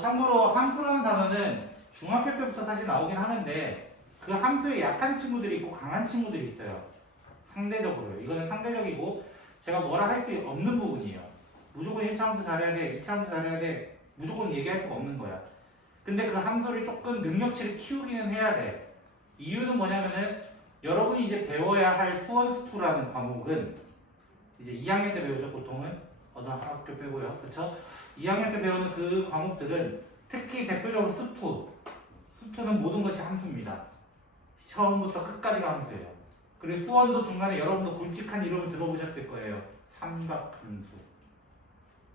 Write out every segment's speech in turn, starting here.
참고로 함수라는 단어는 중학교 때부터 사실 나오긴 하는데 그 함수에 약한 친구들이 있고 강한 친구들이 있어요. 상대적으로요. 이거는 상대적이고 제가 뭐라 할 수 없는 부분이에요. 무조건 1차 함수 잘해야 돼, 2차 함수 잘해야 돼, 무조건 얘기할 수가 없는 거야. 근데 그 함수를 조금 능력치를 키우기는 해야 돼. 이유는 뭐냐면은 여러분이 이제 배워야 할 수원수투라는 과목은 이제 2학년 때 배우죠. 보통은 학교 빼고요. 그쵸? 2학년 때 배우는 그 과목들은 특히 대표적으로 수투는 모든 것이 함수입니다. 처음부터 끝까지가 함수예요. 그리고 수원도 중간에 여러분도 굵직한 이름을 들어보셨을 거예요. 삼각함수,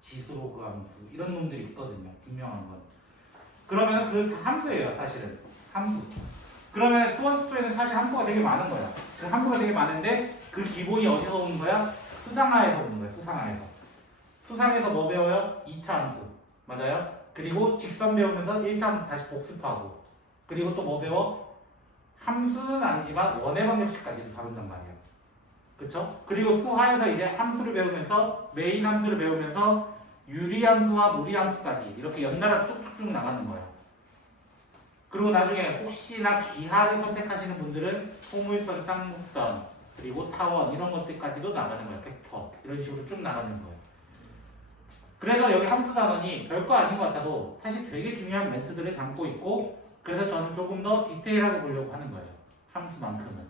지수로그 함수 이런 놈들이 있거든요. 분명한 건. 그러면 그 다 함수예요. 사실은 함수. 그러면 수원수투에는 사실 함수가 되게 많은 거야. 그 함수가 되게 많은데 그 기본이 어디서 오는 거야? 수상하에서 오는 거야. 수상하에서. 수상에서 뭐 배워요? 2차 함수. 맞아요? 그리고 직선 배우면서 1차 함수 다시 복습하고. 그리고 또 뭐 배워? 함수는 아니지만 원의 방정식까지도 다룬단 말이야. 그쵸? 그리고 수하에서 이제 함수를 배우면서 메인 함수를 배우면서 유리함수와 무리함수까지 이렇게 연달아 쭉쭉쭉 나가는 거야. 그리고 나중에 혹시나 기하를 선택하시는 분들은 포물선, 쌍곡선, 그리고 타원 이런 것들까지도 나가는 거야. 벡터 이런 식으로 쭉 나가는 거예요. 그래서 여기 함수 단원이 별거 아닌 것 같아도 사실 되게 중요한 멘트들을 담고 있고 그래서 저는 조금 더 디테일하게 보려고 하는 거예요. 함수만큼은.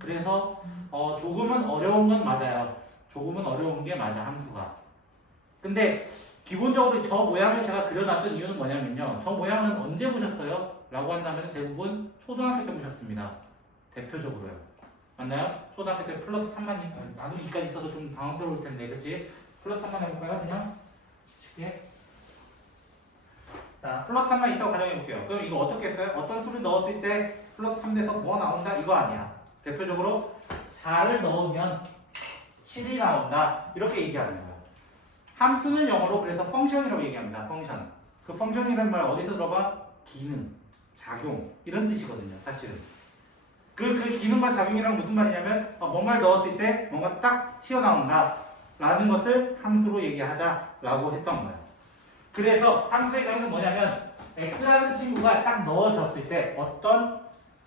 그래서 조금은 어려운 건 맞아요. 조금은 어려운 게 맞아 함수가. 근데 기본적으로 저 모양을 제가 그려놨던 이유는 뭐냐면요. 저 모양은 언제 보셨어요? 라고 한다면 대부분 초등학교 때 보셨습니다. 대표적으로요. 맞나요? 초등학교 때 플러스 3만 나도 2까지 있어도 좀 당황스러울 텐데 그치? 플러스 3만 해볼까요? 그냥 쉽게. 자, 플러스 3만 있다고 가정해볼게요. 그럼 이거 어떻게 했어요? 어떤 수를 넣었을 때 플러스 3 돼서 뭐 나온다? 이거 아니야. 대표적으로 4를 넣으면 7이 나온다. 이렇게 얘기하는 거예요. 함수는 영어로 그래서 펑션이라고 얘기합니다. 펑션. 그 펑션이라는 말 어디서 들어봐? 기능, 작용 이런 뜻이거든요. 사실은. 그 기능과 작용이랑 무슨 말이냐면 뭔가를 넣었을 때 뭔가 딱 튀어나온다 라는 것을 함수로 얘기하자라고 했던 거예요. 그래서 함수의 경우는 뭐냐면 x라는 친구가 딱 넣어졌을 때 어떤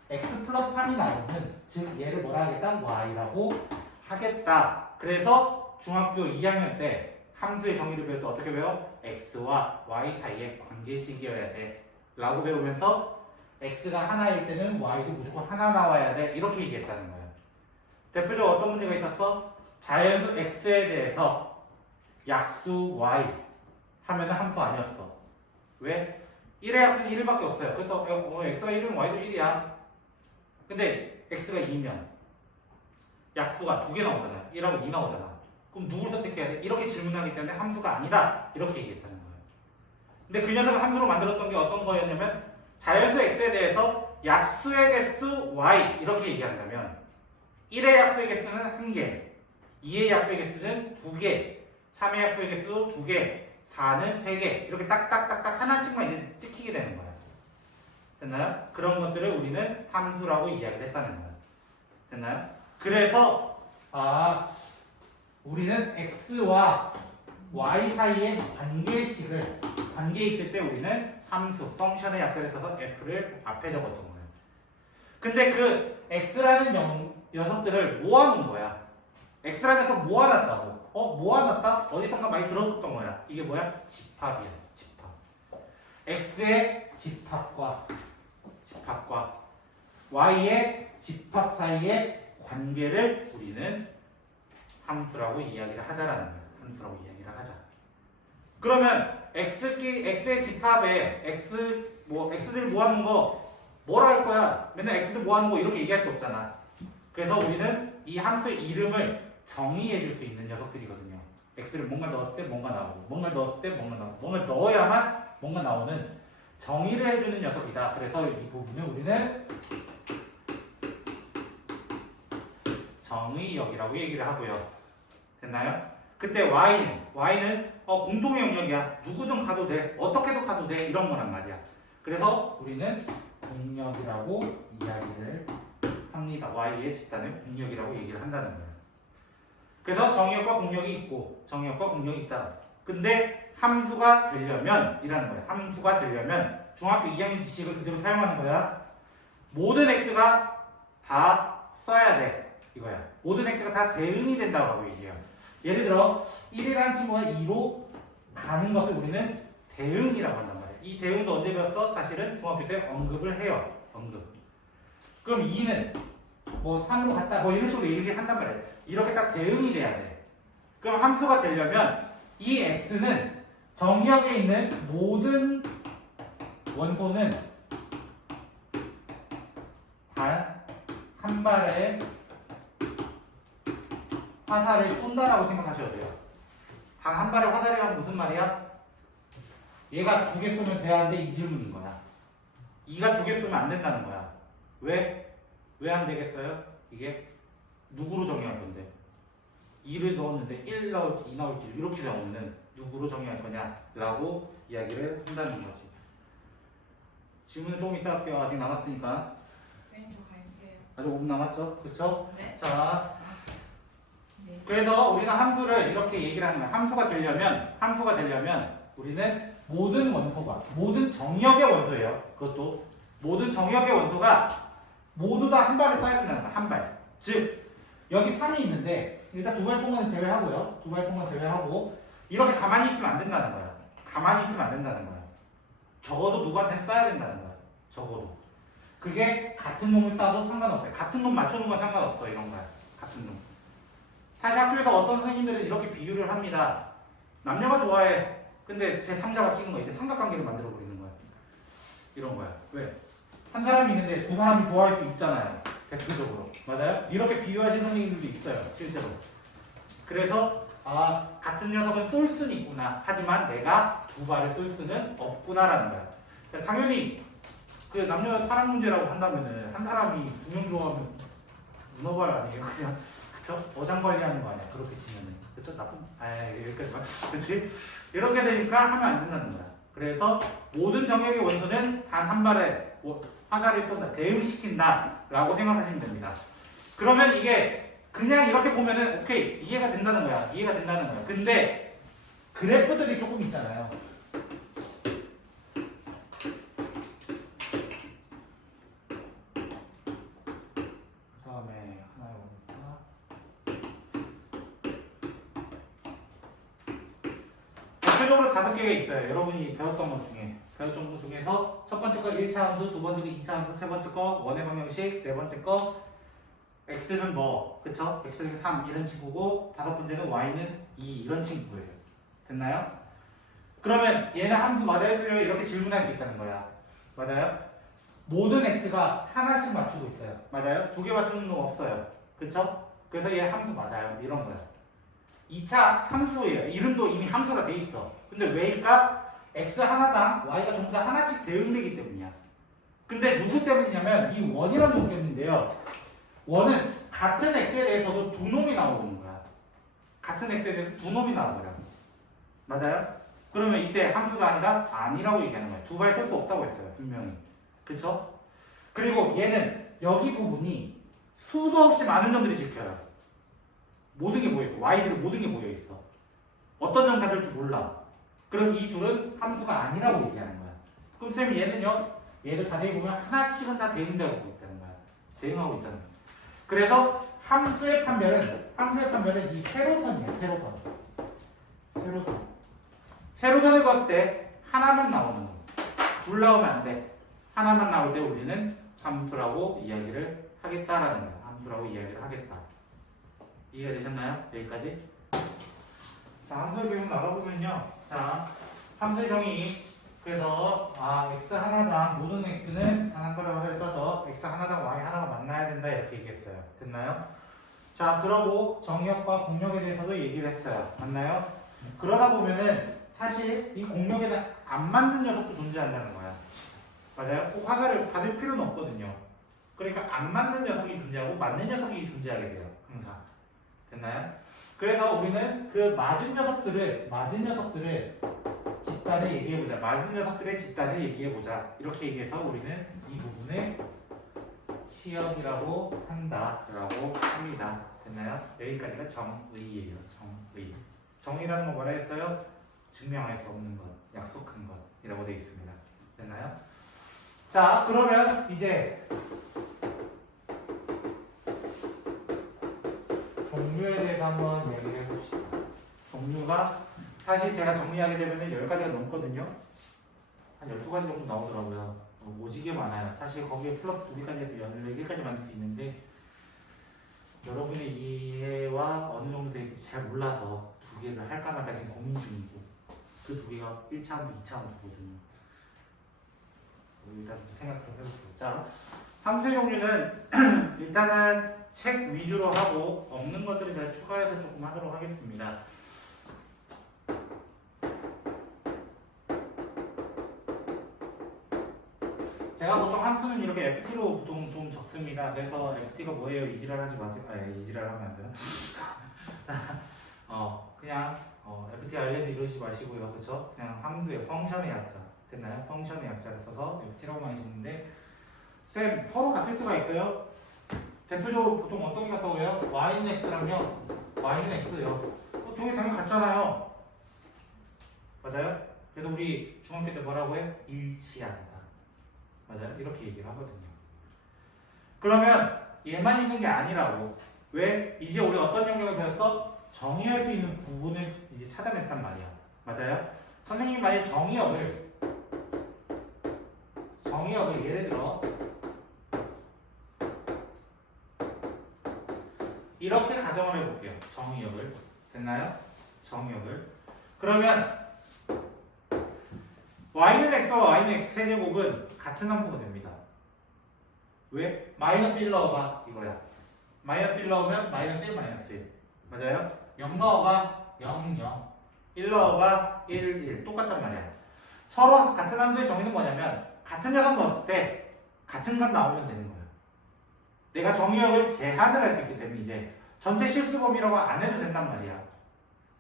x 플러스 3이 나오는 즉 얘를 뭐라 하겠다? y라고 하겠다. 그래서 중학교 2학년 때 함수의 정의를 배울 때 어떻게 배워? x와 y 사이의 관계식이어야 돼 라고 배우면서 x가 하나일 때는 y도 무조건 하나 나와야 돼 이렇게 얘기했다는 거예요. 대표적으로 어떤 문제가 있었어? 자연수 x에 대해서 약수 y 하면은 함수 아니었어. 왜? 1의 약수는 1밖에 없어요. 그래서 x가 1이면 y도 1이야. 근데 x가 2면 약수가 2개 나오잖아. 1하고 2 나오잖아. 그럼 누굴 선택해야 돼? 이렇게 질문하기 때문에 함수가 아니다. 이렇게 얘기했다는 거예요. 근데 그 녀석을 함수로 만들었던 게 어떤 거였냐면 자연수 x에 대해서 약수의 개수 y 이렇게 얘기한다면 1의 약수의 개수는 1개, 2의 약수의 개수는 2개, 3의 약수의 개수 2개, 4는 3개 이렇게 딱딱딱딱 하나씩만 이제 찍히게 되는 거예요. 됐나요? 그런 것들을 우리는 함수라고 이야기를 했다는 거예요. 됐나요? 그래서 우리는 x와 y 사이의 관계 있을 때 우리는 함수, 펑션의 약자를 써서 f를 앞에 적었던 거예요. 근데 그 x라는 녀석들을 모아놓은 거야. x라는 녀석 모아놨다고. 모아놨다? 어디선가 많이 들었던 거야. 이게 뭐야? 집합이야. 집합. x의 집합과 y의 집합 사이의 관계를 우리는 함수라고 이야기를 하자라는 거예요. 함수라고 이야기를 하자. 그러면 x의 집합에 x들 모아놓은 거 뭐라 할 거야? 맨날 x들 모아놓은 거 이렇게 얘기할 수 없잖아. 그래서 우리는 이 함수의 이름을 정의해 줄 수 있는 녀석들이거든요. x를 뭔가 넣었을 때 뭔가 나오고 뭔가 넣었을 때 뭔가 나오고 뭔가 넣어야만 뭔가 나오는 정의를 해주는 녀석이다. 그래서 이 부분을 우리는 정의역이라고 얘기를 하고요. 됐나요? 그때 y는 공통의 영역이야. 누구든 가도 돼. 어떻게도 가도 돼. 이런 거란 말이야. 그래서 우리는 공역이라고 이야기를 합니다. y의 집단을 공역이라고 얘기를 한다는 거예요. 그래서 정의역과 공역이 있고 정의역과 공역이 있다. 근데 함수가 되려면 이라는 거야. 함수가 되려면 중학교 2학년 지식을 그대로 사용하는 거야. 모든 x가 다 써야 돼. 이거야. 모든 x가 다 대응이 된다고 하고 얘기해요. 예를 들어 1이라는 친구가 2로 가는 것을 우리는 대응이라고 한단 말이야. 이 대응도 언제 배웠어? 사실은 중학교 때 언급을 해요. 언급. 그럼 2는 뭐 3으로 갔다 뭐 이런 식으로 얘기한단 말이야. 이렇게 딱 대응이 돼야 돼. 그럼 함수가 되려면 이 x는 정의역에 있는 모든 원소는 단 한 발의 화살을 쏜다라고 생각하셔도 돼요. 단 한 발의 화살이란 무슨 말이야? 얘가 2개 쏘면 돼야 하는데 이 질문인 거야. 2가 2개 쏘면 안 된다는 거야. 왜? 왜 안 되겠어요? 이게 누구로 정의할 건데? 2를 넣었는데 1 나올지 2 나올지 이렇게 나오면 누구로 정의할 거냐라고 이야기를 한다는 거지. 질문은 조금 이따 할게요. 아직 남았으니까. 아직 5분 남았죠? 그쵸? 네. 자, 네. 그래서 우리는 함수를 이렇게 얘기를 하는 거야. 함수가 되려면 우리는 모든 원소가, 모든 정역의 원소예요. 그것도 모든 정역의 원소가 모두 다 한 발을 써야 된다는 거야. 한 발. 즉, 여기 3이 있는데 일단 두 발 통과는 제외하고요. 두 발 통과 제외하고 이렇게 가만히 있으면 안 된다는 거야. 가만히 있으면 안 된다는 거야. 적어도 누구한테 써야 된다는 거야. 적어도. 그게 같은 놈을 쏴도 상관없어요. 같은 놈 맞추는 건 상관없어. 이런 거야. 같은 놈. 사실 학교에서 어떤 선생님들은 이렇게 비유를 합니다. 남녀가 좋아해. 근데 제 3자가 끼는 거야. 이제 삼각관계를 만들어 버리는 거야. 이런 거야. 왜? 한 사람이 있는데 두 사람이 좋아할 수 있잖아요. 대표적으로. 맞아요? 이렇게 비유하시는 선생님들도 있어요. 실제로. 그래서 같은 녀석은 쏠 수는 있구나. 하지만 내가 두 발을 쏠 수는 없구나라는 거야. 그러니까 당연히 그 남녀 사랑 문제라고 한다면은 한 사람이 두 명 좋아하면 문어발 아니에요? 그냥 그쵸? 어장 관리하는 거 아니야? 그렇게 치면은 그쵸? 나쁜 여기까지만 그치? 이렇게 되니까 하면 안 된다는 거야. 그래서 모든 정역의 원소는 단 한 발에 화살을 쏜다, 대응시킨다라고 생각하시면 됩니다. 그러면 이게 그냥 이렇게 보면은 오케이 이해가 된다는 거야. 이해가 된다는 거야. 근데 그래프들이 조금 있잖아요. 다음에 하나 해보니까 대표적으로 5개가 있어요. 여러분이 배웠던 것 중에서 첫 번째 거 1차 함수, 두 번째 거 2차 함수, 세 번째 거 원의 방정식, 네 번째 거 x는 뭐, 그쵸? x는 3 이런 친구고 다섯 번째는 y는 2 이런 친구예요. 됐나요? 그러면 얘는 함수 맞아요? 틀려요? 이렇게 질문할 수 있다는 거야. 맞아요? 모든 x가 하나씩 맞추고 있어요. 맞아요? 2개 맞추는 놈 없어요. 그쵸? 그래서 얘 함수 맞아요. 이런 거야. 2차 함수예요. 이름도 이미 함수가 돼 있어. 근데 왜일까? x 하나당 y가 전부 다 하나씩 대응되기 때문이야. 근데 누구 때문이냐면 이 원이라는 놈 때문인데요. 원은 같은 x에 대해서도 두 놈이 나오는 거야. 같은 x에 대해서 두 놈이 나오더라고. 맞아요? 그러면 이때 함수가 아니라 아니라고 얘기하는 거야. 두 발 쓸 수 없다고 했어요. 분명히. 그쵸? 그리고 얘는 여기 부분이 수도 없이 많은 점들이 지켜요. 모든 게 모여있어. y들은 모든 게 모여있어. 어떤 점 가질 줄 몰라. 그럼 이 둘은 함수가 아니라고 얘기하는 거야. 그럼 쌤 얘는요? 얘도 자세히 보면 하나씩은 다 대응되고 있다는 거야. 대응하고 있다는 거야. 그래서 함수의 판별은 이 세로선이에요. 세로선을 그었을 때 하나만 나오는 거야. 둘 나오면 안 돼. 하나만 나올 때 우리는 함수라고 이야기를 하겠다라는 거야. 함수라고 이야기를 하겠다. 이해가 되셨나요? 여기까지? 자, 함수의 교육 나가보면요. 자, 함수의 정의. 그래서 x 하나당 모든 x는 단 한 발의 화살을 써서 x 하나당 y 하나가 만나야 된다 이렇게 얘기했어요. 됐나요? 자, 그러고 정역과 공역에 대해서도 얘기를 했어요. 맞나요? 그러다 보면은 사실 이 공역에는 안 맞는 녀석도 존재한다는 거야. 맞아요? 꼭 화살을 받을 필요는 없거든요. 그러니까 안 맞는 녀석이 존재하고 맞는 녀석이 존재하게 돼요. 항상. 됐나요? 그래서 우리는 그 맞은 녀석들을 집단을 얘기해보자. 맞은 녀석들의 집단을 얘기해보자. 이렇게 얘기해서 우리는 이 부분을 치역이라고 한다라고 합니다. 됐나요? 여기까지가 정의예요. 정의. 정의라는 거 뭐라 했어요? 증명할 수 없는 것, 약속한 것이라고 되어 있습니다. 됐나요? 자, 그러면 이제 종류에 대해서 한번 얘기를 해봅시다. 종류가 사실 제가 정리하게 되면 10가지가 넘거든요. 한 12가지 정도 나오더라고요. 오지게 많아요. 사실 거기에 플러스 2개까지 해서 14개까지 만들 수 있는데 여러분의 이해와 어느 정도 되는지 잘 몰라서 2개를 할까 말까 지금 고민 중이고 그 2개가 1차 함수, 2차 함수거든요. 일단 생각 좀 해볼게요. 자, 함수 종류는 일단은 책 위주로 하고 없는 것들을 제가 추가해서 조금 하도록 하겠습니다. 제가 보통 함수는 이렇게 FT로 보통 좀 적습니다. 그래서 FT가 뭐예요? 이지랄 하지 마세요. 이지랄 하면 안 되나? 그냥 FT 아일랜드 이러지 마시고요. 그쵸? 그냥 함수의 펑션의 약자. 됐나요? 펑션의 약자를 써서 FT라고 많이 적는데 쌤, 서로 같을 수가 있어요? 대표적으로 보통 어떤 게 같다고 해요? y는 x라면 y는 x요. 두 개 당연히 같잖아요. 맞아요? 그래서 우리 중학교 때 뭐라고 해? 일치한다. 맞아요? 이렇게 얘기를 하거든요. 그러면 얘만 있는 게 아니라고. 왜? 이제 우리 어떤 영역을 배웠어? 정의할 수 있는 부분을 이제 찾아냈단 말이야. 맞아요? 선생님이 만약 정의역을 예를 들어 이렇게 가정을 해볼게요. 정의역을. 됐나요? 정의역을. 그러면 y는 x와 y는 x 세제곱은 같은 함수가 됩니다. 왜? 마이너스 1 넣어봐. 이거야. 마이너스 1 넣으면 마이너스 1, 마이너스 1. 맞아요? 0 넣어봐. 0, 0. 1 넣어봐. 1, 1. 똑같단 말이야. 서로 같은 함수의 정의는 뭐냐면 같은 녀석 넣었을 때 같은 값 나오면 되는 거야. 내가 정의역을 제한을 할 수 있기 때문에 이제 전체 실수 범위라고 안 해도 된단 말이야.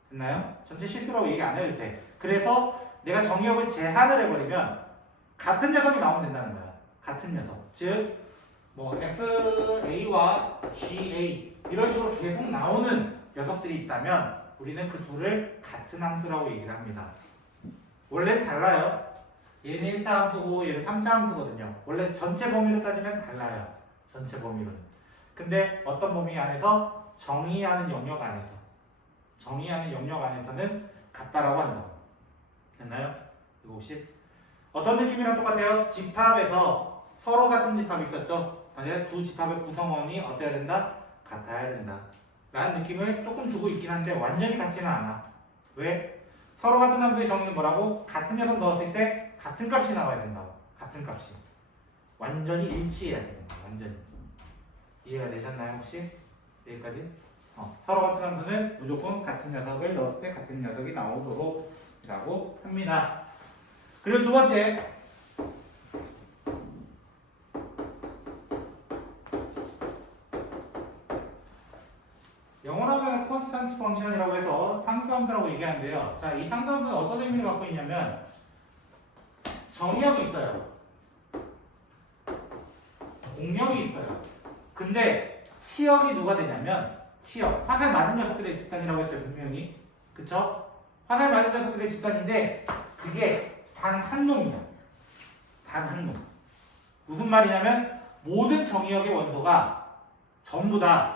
됐나요? 전체 실수라고 얘기 안 해도 돼. 그래서 내가 정의역을 제한을 해버리면 같은 녀석이 나오면 된다는 거야. 같은 녀석. 즉, 뭐 FA와 GA 이런 식으로 계속 나오는 녀석들이 있다면 우리는 그 둘을 같은 함수라고 얘기를 합니다. 원래 달라요. 얘는 1차 함수고 얘는 3차 함수거든요. 원래 전체 범위로 따지면 달라요. 전체 범위로는. 근데 어떤 범위 안에서 정의하는 영역 안에서는 같다라고 한다. 됐나요? 이거 혹시 어떤 느낌이랑 똑같아요? 집합에서 서로 같은 집합이 있었죠? 맞아요? 두 집합의 구성원이 어때야 된다? 같아야 된다. 라는 느낌을 조금 주고 있긴 한데 완전히 같지는 않아. 왜? 서로 같은 함수의 정의는 뭐라고? 같은 녀석 넣었을 때 같은 값이 나와야 된다고. 같은 값이. 완전히 일치해야 된다. 완전히. 이해가 되셨나요 혹시? 여기까지? 서로 같은 함수는 무조건 같은 녀석을 넣었을 때 같은 녀석이 나오도록 라고 합니다. 그리고 두 번째, 영어로 하면 콘스탄트 펑션이라고 해서 상수함수라고 얘기하는데요. 자, 이 상수함수는 어떤 의미를 갖고 있냐면 정의역이 있어요. 공역이 있어요. 근데 치역이 누가 되냐면 치역, 화살 맞은 녀석들의 집단이라고 했어요. 분명히. 그쵸? 화살 맞은 녀석들의 집단인데 그게 단 한 놈이야. 단 한 놈. 무슨 말이냐면 모든 정의역의 원소가 전부 다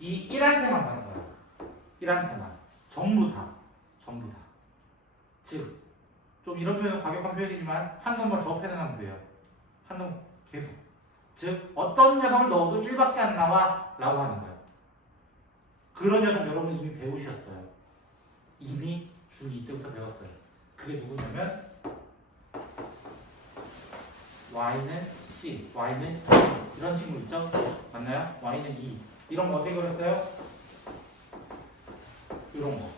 이 1한테만 가는 거야. 1한테만. 전부 다. 즉, 좀 이런 표현은 과격한 표현이지만 한 놈만 조합해서 하면 돼요. 한 놈 계속. 즉, 어떤 녀석을 넣어도 1밖에 안 나와 라고 하는 거야. 그런 녀석 여러분 이미 배우셨어요. 이미 중2 때부터 배웠어요. 그게 누구냐면 y는 c, y는 2 이런 친구 있죠? 맞나요? y는 2 이런 거 어떻게 그렸어요? 이런 거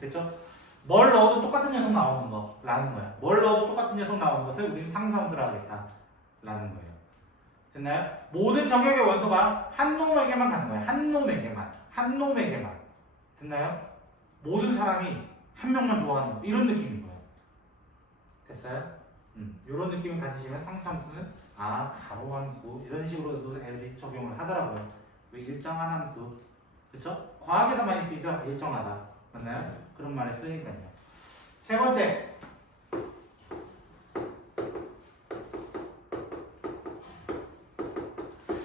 됐죠? 뭘 넣어도 똑같은 녀석 나오는 거 라는 거야. 뭘 넣어도 똑같은 녀석 나오는 것을 우리는 상수함수라 하겠다 라는 거예요. 됐나요? 모든 정역의 원소가 한 놈에게만 가는 거야. 한 놈에게만 됐나요? 모든 사람이 한 명만 좋아하는 거 이런 느낌인 거예요. 됐어요? 이런 느낌을 가지시면 상수함수는 가로함수 이런 식으로도 애들이 적용을 하더라고요. 왜 일정한 함수 그쵸? 과학에서 많이 쓰이죠? 일정하다 맞나요? 그런 말을 쓰니까요. 세 번째.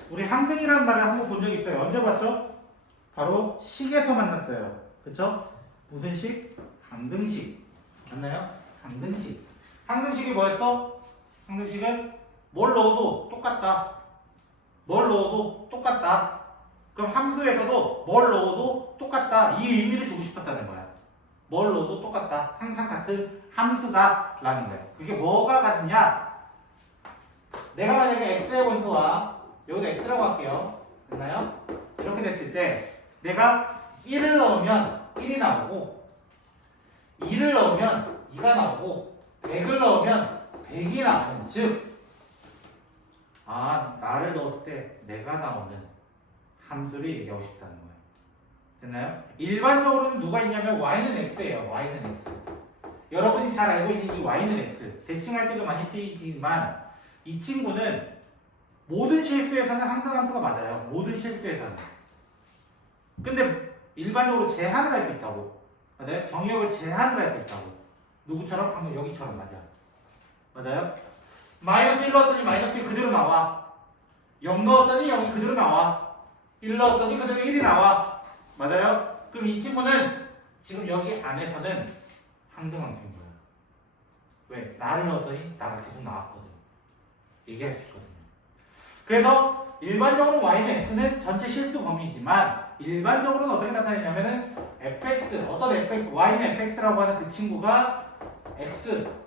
우리 항등이라는 말을 한번 본 적 있어요. 언제 봤죠? 바로 식에서 만났어요. 그쵸? 무슨 식? 항등식. 맞나요? 항등식. 항등식이 뭐였어? 항등식은 뭘 넣어도 똑같다. 뭘 넣어도 똑같다. 그럼 함수에서도 뭘 넣어도 똑같다. 이 의미를 주고 싶었다는 거야. 뭘 넣어도 똑같다. 항상 같은 함수다. 라는 거야. 그게 뭐가 같냐? 내가 만약에 x의 원소와 여기도 x라고 할게요. 됐나요? 이렇게 됐을 때 내가 1을 넣으면 1이 나오고 2를 넣으면 2가 나오고 100을 넣으면 100이 나오는 즉 나를 넣었을 때 내가 나오는 함수를 얘기하고 싶다는 거예요. 됐나요? 일반적으로는 누가 있냐면 y는 x예요. y는 x. 여러분이 잘 알고 있는 이 y는 x. 대칭할 때도 많이 쓰이지만 이 친구는 모든 실수에서는 항등함수가 맞아요. 모든 실수에서는. 근데 일반적으로 제한을 할 수 있다고. 맞아요? 정의역을 제한을 할 수 있다고. 누구처럼? 방금 여기처럼 맞아요? 마이너스 1 넣었더니 마이너스 1 그대로 나와. 0 넣었더니 0이 그대로 나와. 1 넣었더니 그대로 1이 나와. 맞아요? 그럼 이 친구는 지금 여기 안에서는 항등함수인 거예요. 왜? 나를 넣었더니 나가 계속 나왔거든. 얘기할 수 있거든요. 그래서 일반적으로 y는 x는 전체 실수 범위이지만 일반적으로는 어떻게 나타내냐면은 fx, 어떤 fx, y는 fx라고 하는 그 친구가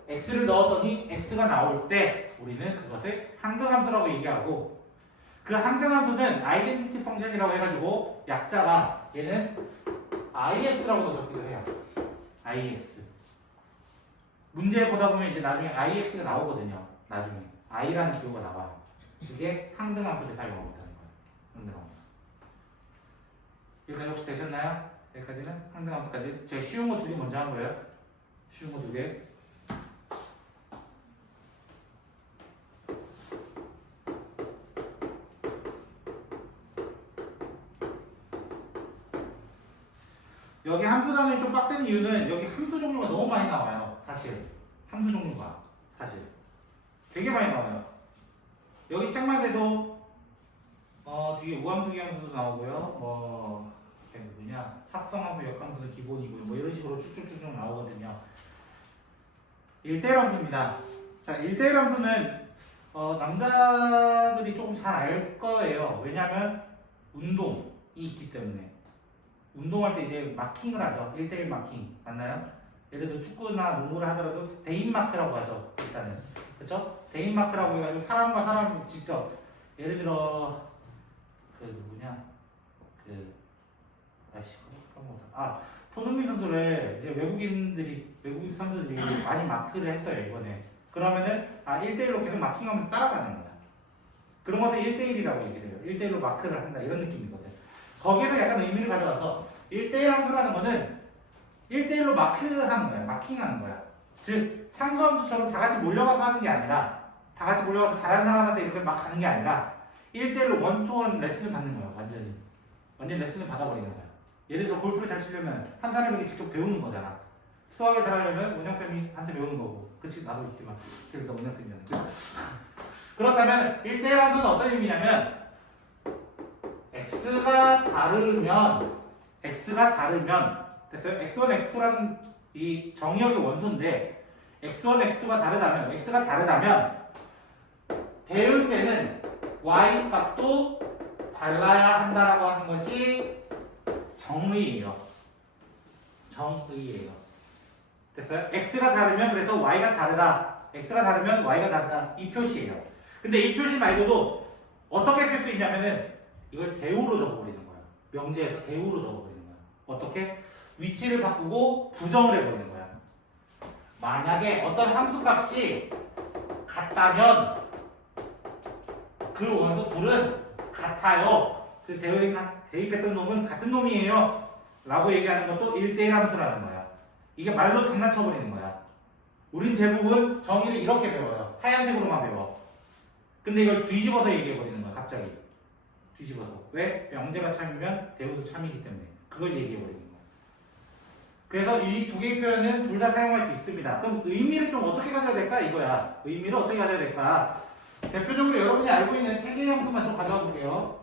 x를 넣었더니 x가 나올 때 우리는 그것을 항등함수라고 얘기하고 그 항등함수는 아이덴티티 펑션이라고 해가지고 약자가 얘는 ix라고도 적기도 해요. ix. 문제 보다 보면 이제 나중에 ix가 나오거든요. 나중에 i라는 기호가 나와요. 이게 항등함수를 사용하고 있다는 거예요. 항등함수. 여기까지 혹시 되셨나요? 여기까지는 항등함수까지. 제가 쉬운 거 2개 먼저 한 거예요. 쉬운 거 2개. 여기 함수 단원이 좀 빡센 이유는 여기 함수 종류가 너무 많이 나와요. 사실 함수 종류가 사실 되게 많이 나와요. 여기 책만 해도 뒤에 우함수기 함수도 나오고요. 걔 누구냐? 합성함수, 역함수는 기본이고요. 뭐 이런 식으로 쭉쭉쭉 나오거든요. 1대1 함수입니다. 자, 1대1 함수는 남자들이 조금 잘 알 거예요. 왜냐하면 운동이 있기 때문에. 운동할 때 이제 마킹을 하죠. 1대1 마킹. 맞나요? 예를 들어 축구나 농구를 하더라도 대인마크라고 하죠. 일단은. 그쵸? 대인마크라고 해가지고 사람과 사람 직접 예를 들어 손흥민 선수를 이제 외국인 선수들이 많이 마크를 했어요, 이번에. 그러면은 1대1로 계속 마킹하면서 따라가는 거야. 그런 것을 1대1이라고 얘기를 해요. 1대1로 마크를 한다 이런 느낌이거든. 거기에서 약간 의미를 가져와서 1대1 함수라는 거는 1대1로 마크하는 거야. 마킹하는 거야. 즉 상수함수처럼 다 같이 몰려가서 하는 게 아니라 다 같이 몰려가서 잘하는 사람한테 이렇게 막 가는 게 아니라 1대1로 원투원 레슨을 받는 거야. 완전 레슨을 받아버리는 거야. 예를 들어 골프를 잘 치려면 한 사람에게 직접 배우는 거잖아. 수학을 잘하려면 원장쌤이 한테 배우는 거고. 그치? 나도 있지만 그러니까 원장쌤이잖아. 그렇다면 1대1 함수는 어떤 의미냐면 x가 다르면 됐어요? x1, x2라는 이 정의역의 원소인데 x1, x2가 다르다면 x가 다르다면 대응되는 y 값도 달라야 한다라고 하는 것이 정의예요. 됐어요? x가 다르면 그래서 y가 다르다. x가 다르면 y가 다르다. 이 표시예요. 근데 이 표시 말고도 어떻게 쓸 수 있냐면은 이걸 대우로 적어버리는 거야. 명제에서 대우로 적어버리는 거야. 어떻게? 위치를 바꾸고 부정을 해버리는 거야. 만약에 어떤 함수값이 같다면 그 원소 둘은 같아요. 그 대입했던 놈은 같은 놈이에요. 라고 얘기하는 것도 1대1 함수라는 거야. 이게 말로 장난쳐버리는 거야. 우린 대부분 정의를 이렇게 배워요. 하얀색으로만 배워. 근데 이걸 뒤집어서 얘기해버리는 거야. 갑자기. 뒤집어서. 왜? 명제가 참이면 대우도 참이기 때문에. 그걸 얘기해버리는 거야. 그래서 이 두 개의 표현은 둘 다 사용할 수 있습니다. 그럼 의미를 좀 어떻게 가져야 될까? 이거야. 의미를 어떻게 가져야 될까? 대표적으로 여러분이 알고 있는 세 개의 형태만 좀 가져와 볼게요.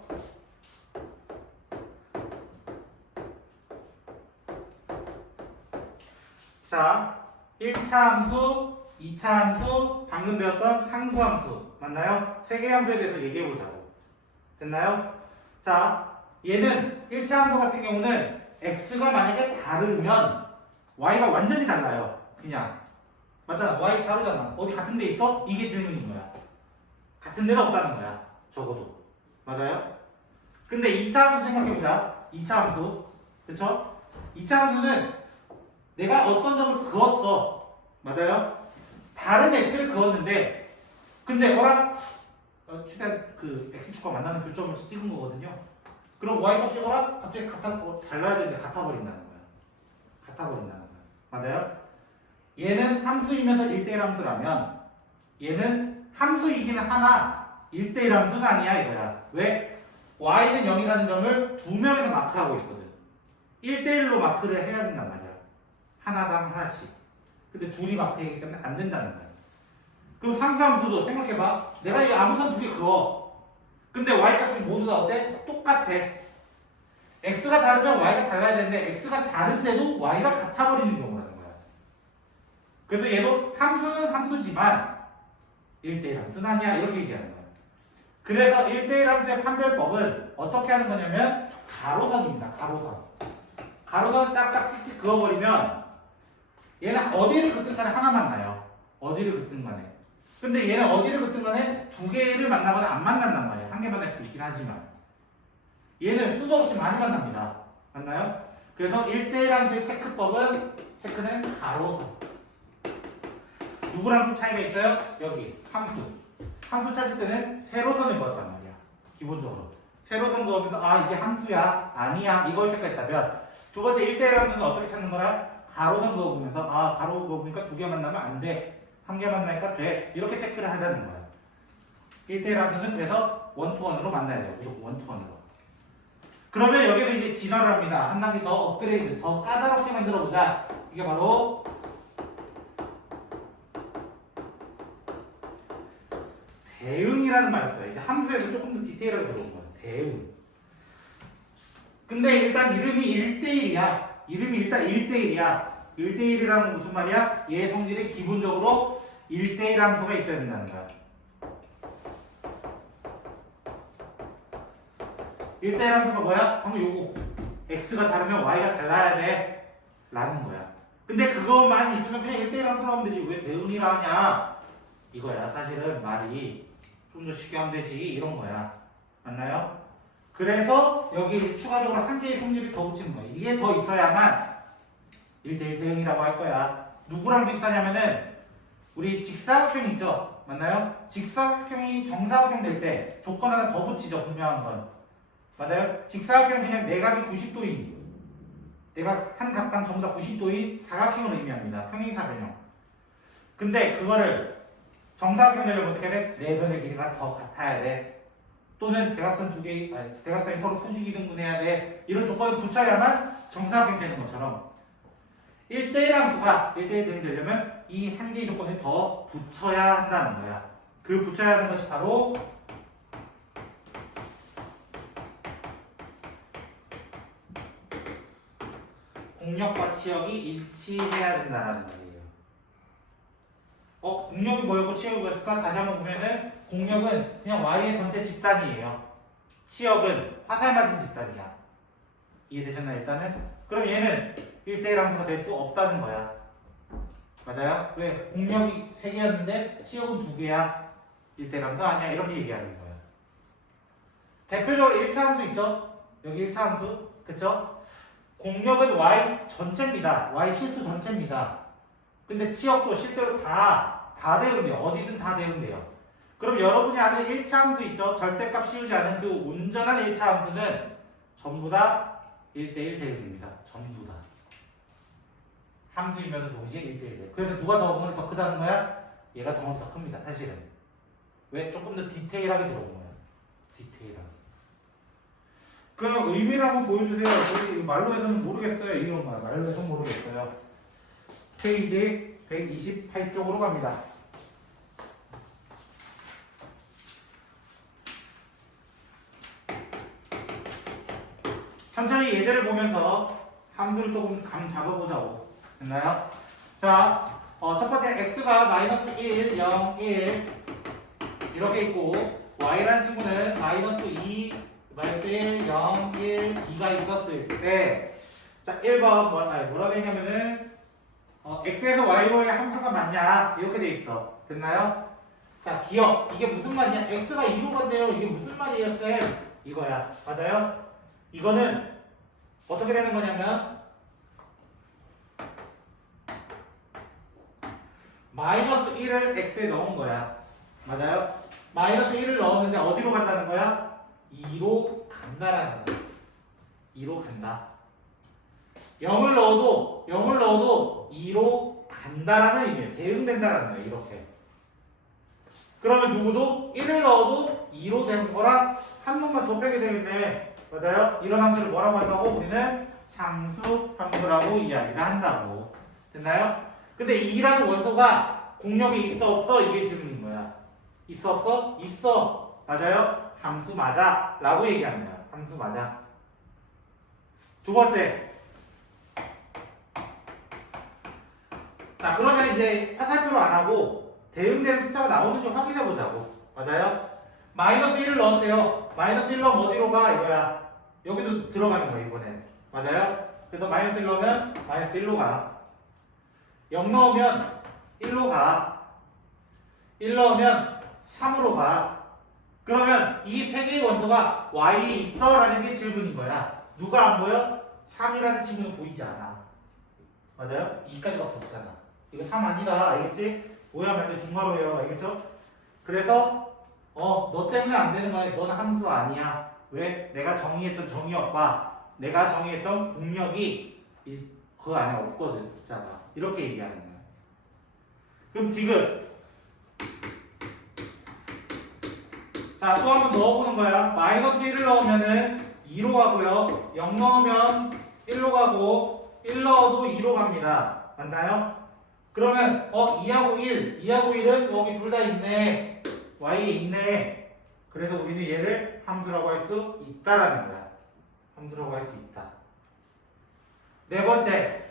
자, 1차 함수, 2차 함수, 방금 배웠던 상수함수. 맞나요? 세 개의 함수에 대해서 얘기해 보자고. 됐나요? 자, 얘는 1차 함수 같은 경우는 x가 만약에 다르면 y가 완전히 달라요. 그냥. 맞잖아. y 다르잖아. 어디 같은 데 있어? 이게 질문인 거야. 같은 데는 없다는 거야. 적어도. 맞아요? 근데 2차 함수 생각해보자. 2차 함수. 그쵸? 2차 함수는 내가 어떤 점을 그었어. 맞아요? 다른 x를 그었는데, 근데 어랑 최대한 그 x축과 만나는 교점을 찍은 거거든요. 그럼 y 값이 어랑 갑자기 달라야 되는데 같아버린다는 거야. 같아버린다는 거야. 맞아요? 얘는 함수이면서 1대1 함수라면 얘는 함수이기는 하나 1대1 함수는 아니야 이거야. 왜? y는 0이라는 점을 두 명에서 마크하고 있거든. 1대1로 마크를 해야 된단 말이야. 하나당 하나씩. 근데 둘이 마크이기 때문에 안 된다는 거야. 그럼 상수함수도 생각해봐. 내가 이 아무선 두 개 그어. 근데 y값이 모두 다 어때? 똑같아. x가 다르면 y가 달라야 되는데 x가 다른데도 y가 같아버리는 경우라는 거야. 그래서 얘도 함수는 함수지만 1대1 함수는 아니야. 이렇게 얘기하는 거야. 그래서 1대1 함수의 판별법은 어떻게 하는 거냐면 가로선입니다. 가로선. 가로선 딱딱 찍찍 그어버리면 얘는 어디를 긋든 간에 하나 만나요. 어디를 긋든 간에. 근데 얘는 어디를 긋든 간에 두 개를 만나거나 안 만난단 말이야. 한 개 만날 수도 있긴 하지만. 얘는 수도 없이 많이 만납니다. 맞나요? 그래서 1대1 함수의 체크는 가로선. 누구랑 좀 차이가 있어요? 여기 함수. 함수 찾을 때는 세로선을 그었단 말이야. 기본적으로. 세로선 그으면서 아 이게 함수야. 아니야. 이걸 체크했다면 두 번째 1대1 함수는 어떻게 찾는 거야? 가로선 그어보면서 아 가로 그어보니까 두 개 만나면 안 돼. 한 개 만나니까 돼. 이렇게 체크를 하자는 거야. 1대1 함수는 그래서 원투원으로 만나야 돼요. 무조건 원투원으로. 그러면 여기서 이제 진화를 합니다. 한 단계 더 업그레이드, 더 까다롭게 만들어보자. 이게 바로 대응이라는 말을 써요. 이제 함수에서 조금 더 디테일하게 들어온 거예요. 대응. 근데 일단 이름이 1대1이야. 이름이 일단 1대1이야. 1대1이라는 건 무슨 말이야? 얘 성질에 기본적으로 1대1 함수가 있어야 된다는 거야. 1대1 함수가 뭐야? 방금 요거. x가 다르면 y가 달라야 돼. 라는 거야. 근데 그것만 있으면 그냥 1대1 함수로 하면 되지. 왜 대응이라 하냐? 이거야. 사실은 말이 좀 더 쉽게 하면 되지. 이런 거야. 맞나요? 그래서 여기 추가적으로 한 개의 성질을 더 붙이는 거야. 이게 더 있어야만 1대1 대응이라고 할 거야. 누구랑 비슷하냐면은 우리 직사각형 있죠? 맞나요? 직사각형이 정사각형 될 때 조건 하나 더 붙이죠. 분명한 건. 맞아요? 직사각형 그냥 내각이 90도인 내각 한 각당 전부 다 90도인 사각형을 의미합니다. 평행사변형. 근데 그거를 정사각형 되려면 어떻게 해야 돼? 네 변의 길이가 더 같아야 돼. 또는 대각선 대각선이 서로 수직이 등분해야 돼. 이런 조건을 붙여야만 정사각형 되는 것처럼 1대1 함수가 1대1 대응이 되려면 이 한 개의 조건을 더 붙여야 한다는 거야. 그 붙여야 하는 것이 바로 공력과 치역이 일치해야 된다는 말이에요. 공력이 뭐였고 치역이 뭐였을까? 다시 한번 보면은 공력은 그냥 y의 전체 집단이에요. 치역은 화살 맞은 집단이야. 이해되셨나요? 일단은? 그럼 얘는 1대1 함수가 될 수 없다는 거야. 맞아요? 왜? 공력이 3개였는데 치역은 2개야. 1대1 함수 아니야. 이렇게 얘기하는 거야. 대표적으로 1차 함수 있죠? 여기 1차 함수. 그쵸? 공력은 y 전체입니다. y 실수 전체입니다. 근데 치역도 실제로 다 대응돼요. 어디든 다 대응돼요. 그럼 여러분이 아는 1차 함수 있죠? 절대값 씌우지 않은 그 온전한 1차 함수는 전부 다 1대1 대응입니다. 전부 다. 함수이면서 동시에 1대1 대응. 그래서 누가 덩어리 더 크다는 거야? 얘가 덩어리 더 큽니다. 사실은. 왜? 조금 더 디테일하게 들어온 거야. 디테일하게. 그럼 의미를 한번 보여주세요. 저희 말로 해서는 모르겠어요. 이런 말로 해서는 모르겠어요. 페이지 128쪽으로 갑니다. 천천히 예제를 보면서 함수를 조금 감 잡아보자고. 됐나요? 자, 첫 번째 x가 마이너스 1, 0, 1 이렇게 있고 y라는 친구는 마이너스 2, 마이너스 1, 0, 1, 2가 있었을 때 자, 1번 뭐라고 했냐면은 x에서 y로의 함수가 맞냐 이렇게 돼 있어. 됐나요? 자, 기억. 이게 무슨 말이냐? x가 2로 간대요. 이게 무슨 말이에요, 쌤? 이거야. 맞아요? 이거는 어떻게 되는 거냐면 마이너스 1을 x에 넣은 거야. 맞아요? 마이너스 1을 넣었는데 어디로 간다는 거야? 2로 간다라는 거야. 2로 간다. 0을 넣어도 2로 간다라는 의미예요. 대응된다라는 거예요. 이렇게. 그러면 누구도 1을 넣어도 2로 되는 거랑 한 놈만 좁혀게 되겠네. 맞아요? 이런 함수를 뭐라고 한다고? 우리는 상수 함수라고 이야기를 한다고. 됐나요? 근데 2라는 원소가 공력이 있어 없어? 이게 질문인 거야. 있어 없어? 있어. 맞아요? 함수 맞아. 라고 얘기하는 거야. 함수 맞아. 두 번째. 자, 그러면 이제 화살표로 안 하고 대응되는 숫자가 나오는지 확인해 보자고. 맞아요? 마이너스 1을 넣었대요. 마이너스 1 넣으면 어디로 가? 이거야. 여기도 들어가는 거야, 이번엔. 맞아요? 그래서 마이너스 1 넣으면 마이너스 1로 가. 0 넣으면 1로 가. 1 넣으면 3으로 가. 그러면 이 세 개의 원소가 Y에 있어? 라는 게 질문인 거야. 누가 안 보여? 3이라는 친구는 보이지 않아. 맞아요? 2까지밖에 없잖아. 이거 3 아니다. 알겠지? 오해하면 안 돼. 중괄호예요. 알겠죠? 그래서 너 때문에 안 되는 거야. 너는 함수 아니야. 왜? 내가 정의했던 정의역과 내가 정의했던 공력이 그 안에 없거든. 숫자가. 이렇게 얘기하는 거야. 그럼 디귿. 자, 또 한 번 넣어보는 거야. 마이너스 1을 넣으면은 2로 가고요. 0 넣으면 1로 가고 1 넣어도 2로 갑니다. 맞나요? 그러면 2하고 1은 여기 둘 다 있네. y에 있네. 그래서 우리는 얘를 함수라고 할 수 있다라는 거야. 함수라고 할 수 있다. 네 번째.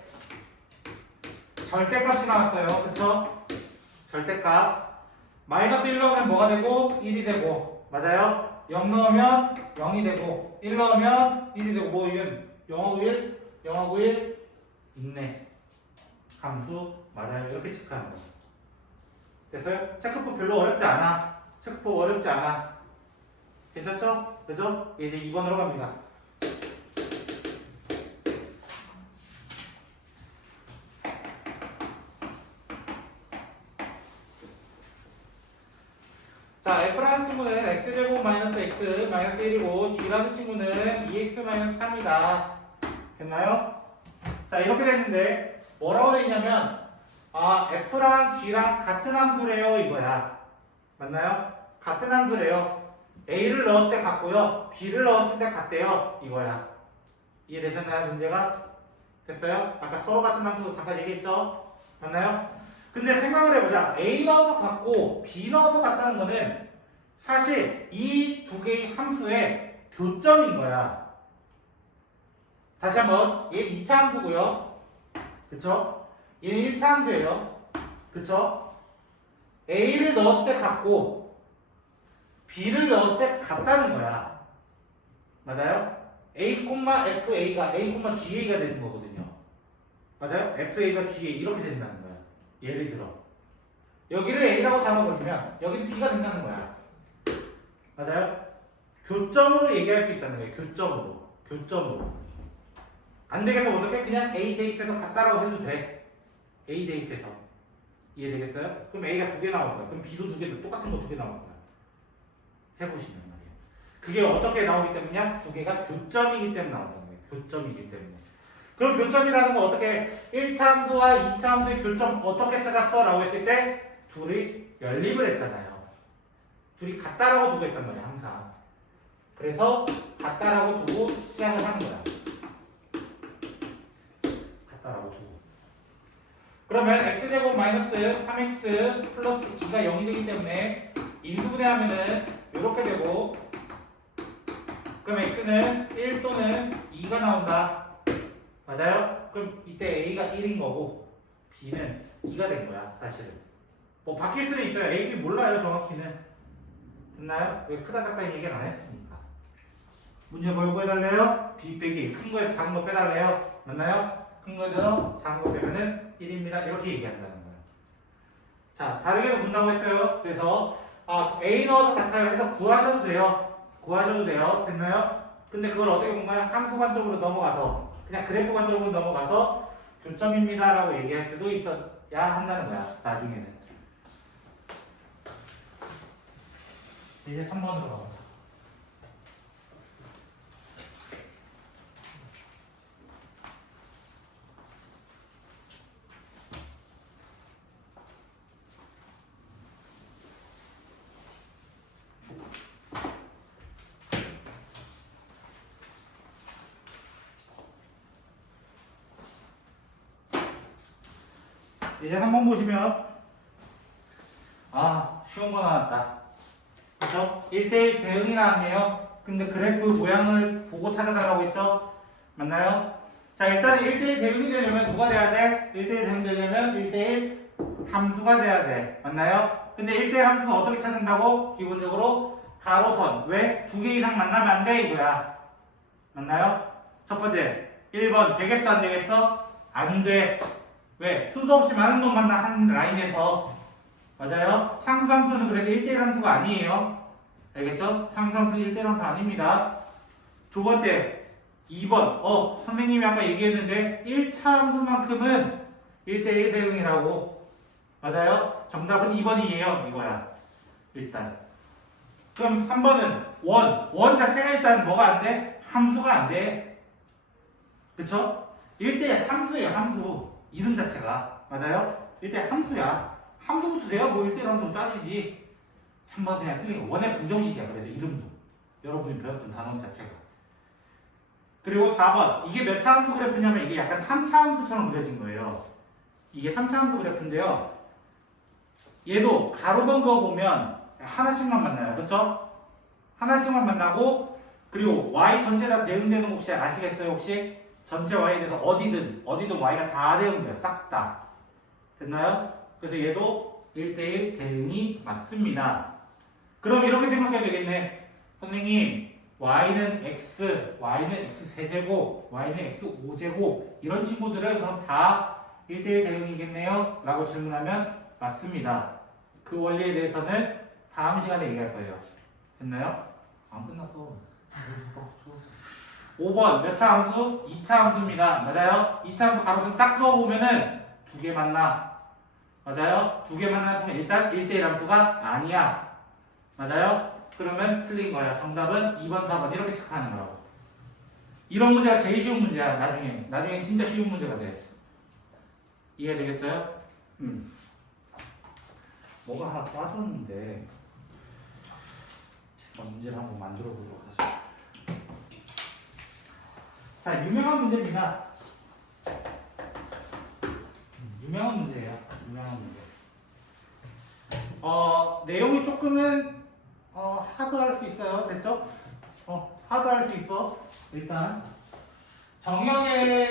절대값이 나왔어요. 그쵸? 절대값. 마이너스 1 넣으면 뭐가 되고? 1이 되고. 맞아요? 0 넣으면 0이 되고 1 넣으면 1이 되고 뭐 이건 0하고 1, 0하고 1 있네. 함수 맞아요. 이렇게 체크하는 거. 됐어요? 체크법 별로 어렵지 않아. 체크법 어렵지 않아. 괜찮죠? 그죠? 이제 2번으로 갑니다. 자, F라는 친구는 X제곱 마이너스 X 마이너스 1이고 G라는 친구는 2X 마이너스 3이다. 됐나요? 자, 이렇게 됐는데 뭐라고 되어 있냐면 F랑 G랑 같은 함수래요 이거야. 맞나요? 같은 함수래요. A를 넣었을 때 같고요. B를 넣었을 때 같대요 이거야. 이해되셨나요? 문제가? 됐어요? 아까 서로 같은 함수 잠깐 얘기했죠? 맞나요? 근데 생각을 해보자. A 넣어서 같고 B 넣어서 같다는 거는 사실 이 두 개의 함수의 교점인 거야. 다시 한번 얘 2차 함수고요. 그쵸? 얘는 1차 함수예요. 그쵸? A를 넣었을 때 같고 B를 넣었을 때 같다는 거야. 맞아요? A, FA가 A, GA가 되는 거거든요. 맞아요? FA가 GA 이렇게 된다는 거야. 예를 들어 여기를 A라고 잡아버리면 여기는 B가 된다는 거야. 맞아요? 교점으로 얘기할 수 있다는 거예요. 교점으로 안 되겠어 어떻게? 그냥 A 대입해서 같다라고 해도 돼. A 대입해서 이해되겠어요? 그럼 A가 2개 나올 거야. 그럼 B도 2개 똑같은 거 2개 나올 거야. 해보시면 말이에요. 그게 어떻게 나오기 때문이냐? 2개가 교점이기 때문에 나온다는 거예요. 교점이기 때문에. 그럼 교점이라는 건 어떻게 1차 함수와 2차 함수의 교점 어떻게 찾았어? 라고 했을 때 둘이 연립을 했잖아요. 둘이 같다라고 두고 있단 말이야 항상. 그래서 같다라고 두고 시작을 하는 거야. 같다라고 두고. 그러면 x제곱 마이너스 3x 플러스 2가 0이 되기 때문에 인수분해하면은 이렇게 되고, 그럼 x는 1 또는 2가 나온다. 맞아요? 그럼 이때 a가 1인 거고 b는 2가 된 거야 사실은. 뭐 바뀔 수도 있어요. a, b 몰라요 정확히는. 됐나요? 왜 크다 작다 얘기는 안 했으니까. 문제 뭘 구해달래요? b 빼기 큰 거에서 작은 거 빼달래요. 맞나요? 큰 거에서 작은 거 빼면은 1입니다. 이렇게 얘기한다는 거예요. 자, 다르게도 본다고 했어요. 그래서 a 넣어서 같아요 해서 구하셔도 돼요. 구하셔도 돼요. 됐나요? 근데 그걸 어떻게 본가요? 함수 관점으로 넘어가서 그냥 그래프 관점으로 넘어가서 교점입니다 라고 얘기할 수도 있어야 한다는 거야. 나중에는. 이제 3번으로 가보자. 이제 3번 보시면 쉬운 거 나왔다. 그렇죠? 1대1 대응이 나왔네요. 근데 그래프 모양을 보고 찾아달라고 했죠? 맞나요? 자, 일단 1대1 대응이 되려면 누가 돼야 돼? 1대1 대응 되려면 1대1 함수가 돼야 돼. 맞나요? 근데 1대1 함수는 어떻게 찾는다고? 기본적으로 가로선. 왜? 2개 이상 만나면 안 돼 이거야. 맞나요? 첫 번째 1번 되겠어 안 되겠어? 안 돼. 왜? 수도 없이 많은 놈만 한 라인에서. 맞아요? 상수함수는 그래도 1대1 함수가 아니에요. 알겠죠? 상수함수 1대1 함수 아닙니다. 두 번째 2번 선생님이 아까 얘기했는데 1차 함수만큼은 1대1 대응이라고. 맞아요? 정답은 2번이에요 이거야 일단. 그럼 3번은 원 자체가 일단 뭐가 안 돼? 함수가 안 돼. 그쵸? 1대1 함수예요 함수. 이름 자체가. 맞아요? 1대1 함수야. 함수부터 내가 뭐 1대1 함수 따지지. 3번 그냥 틀린 거. 원의 부정식이야. 그래서 이름도. 여러분이 배웠던 단어 자체가. 그리고 4번. 이게 몇 차 함수 그래프냐면 이게 약간 3차 함수처럼 그려진 거예요. 이게 3차 함수 그래프인데요. 얘도 가로선 그어보면 하나씩만 만나요. 그쵸? 하나씩만 만나고, 그리고 y 전체 다 대응되는 거 혹시 아시겠어요? 혹시? 전체 y에 대해서 어디든 y가 다 대응돼요. 싹 다. 됐나요? 그래서 얘도 1대1 대응이 맞습니다. 그럼 이렇게 생각해야 되겠네. 선생님, y는 x, y는 x 세제곱, y는 x 5제곱 이런 친구들은 그럼 다 1대1 대응이겠네요? 라고 질문하면 맞습니다. 그 원리에 대해서는 다음 시간에 얘기할 거예요. 됐나요? 안 끝났어. 5번 몇 차 함수? 2차 함수입니다. 맞아요? 2차 함수 가로등 딱 그어보면은 두 개 만나. 맞아요? 두 개 만나면 일단 1대1 함수가 아니야. 맞아요? 그러면 틀린 거야. 정답은 2번, 4번 이렇게 체크하는 거라고. 이런 문제가 제일 쉬운 문제야. 나중에 진짜 쉬운 문제가 돼. 이해되겠어요? 뭐가 하나 빠졌는데 제가 문제를 한번 만들어 보도록 하죠. 자, 유명한 문제입니다. 유명한 문제예요. 유명한 문제. 내용이 조금은 하드할 수 있어요. 됐죠? 하드할 수 있어. 일단 정의역을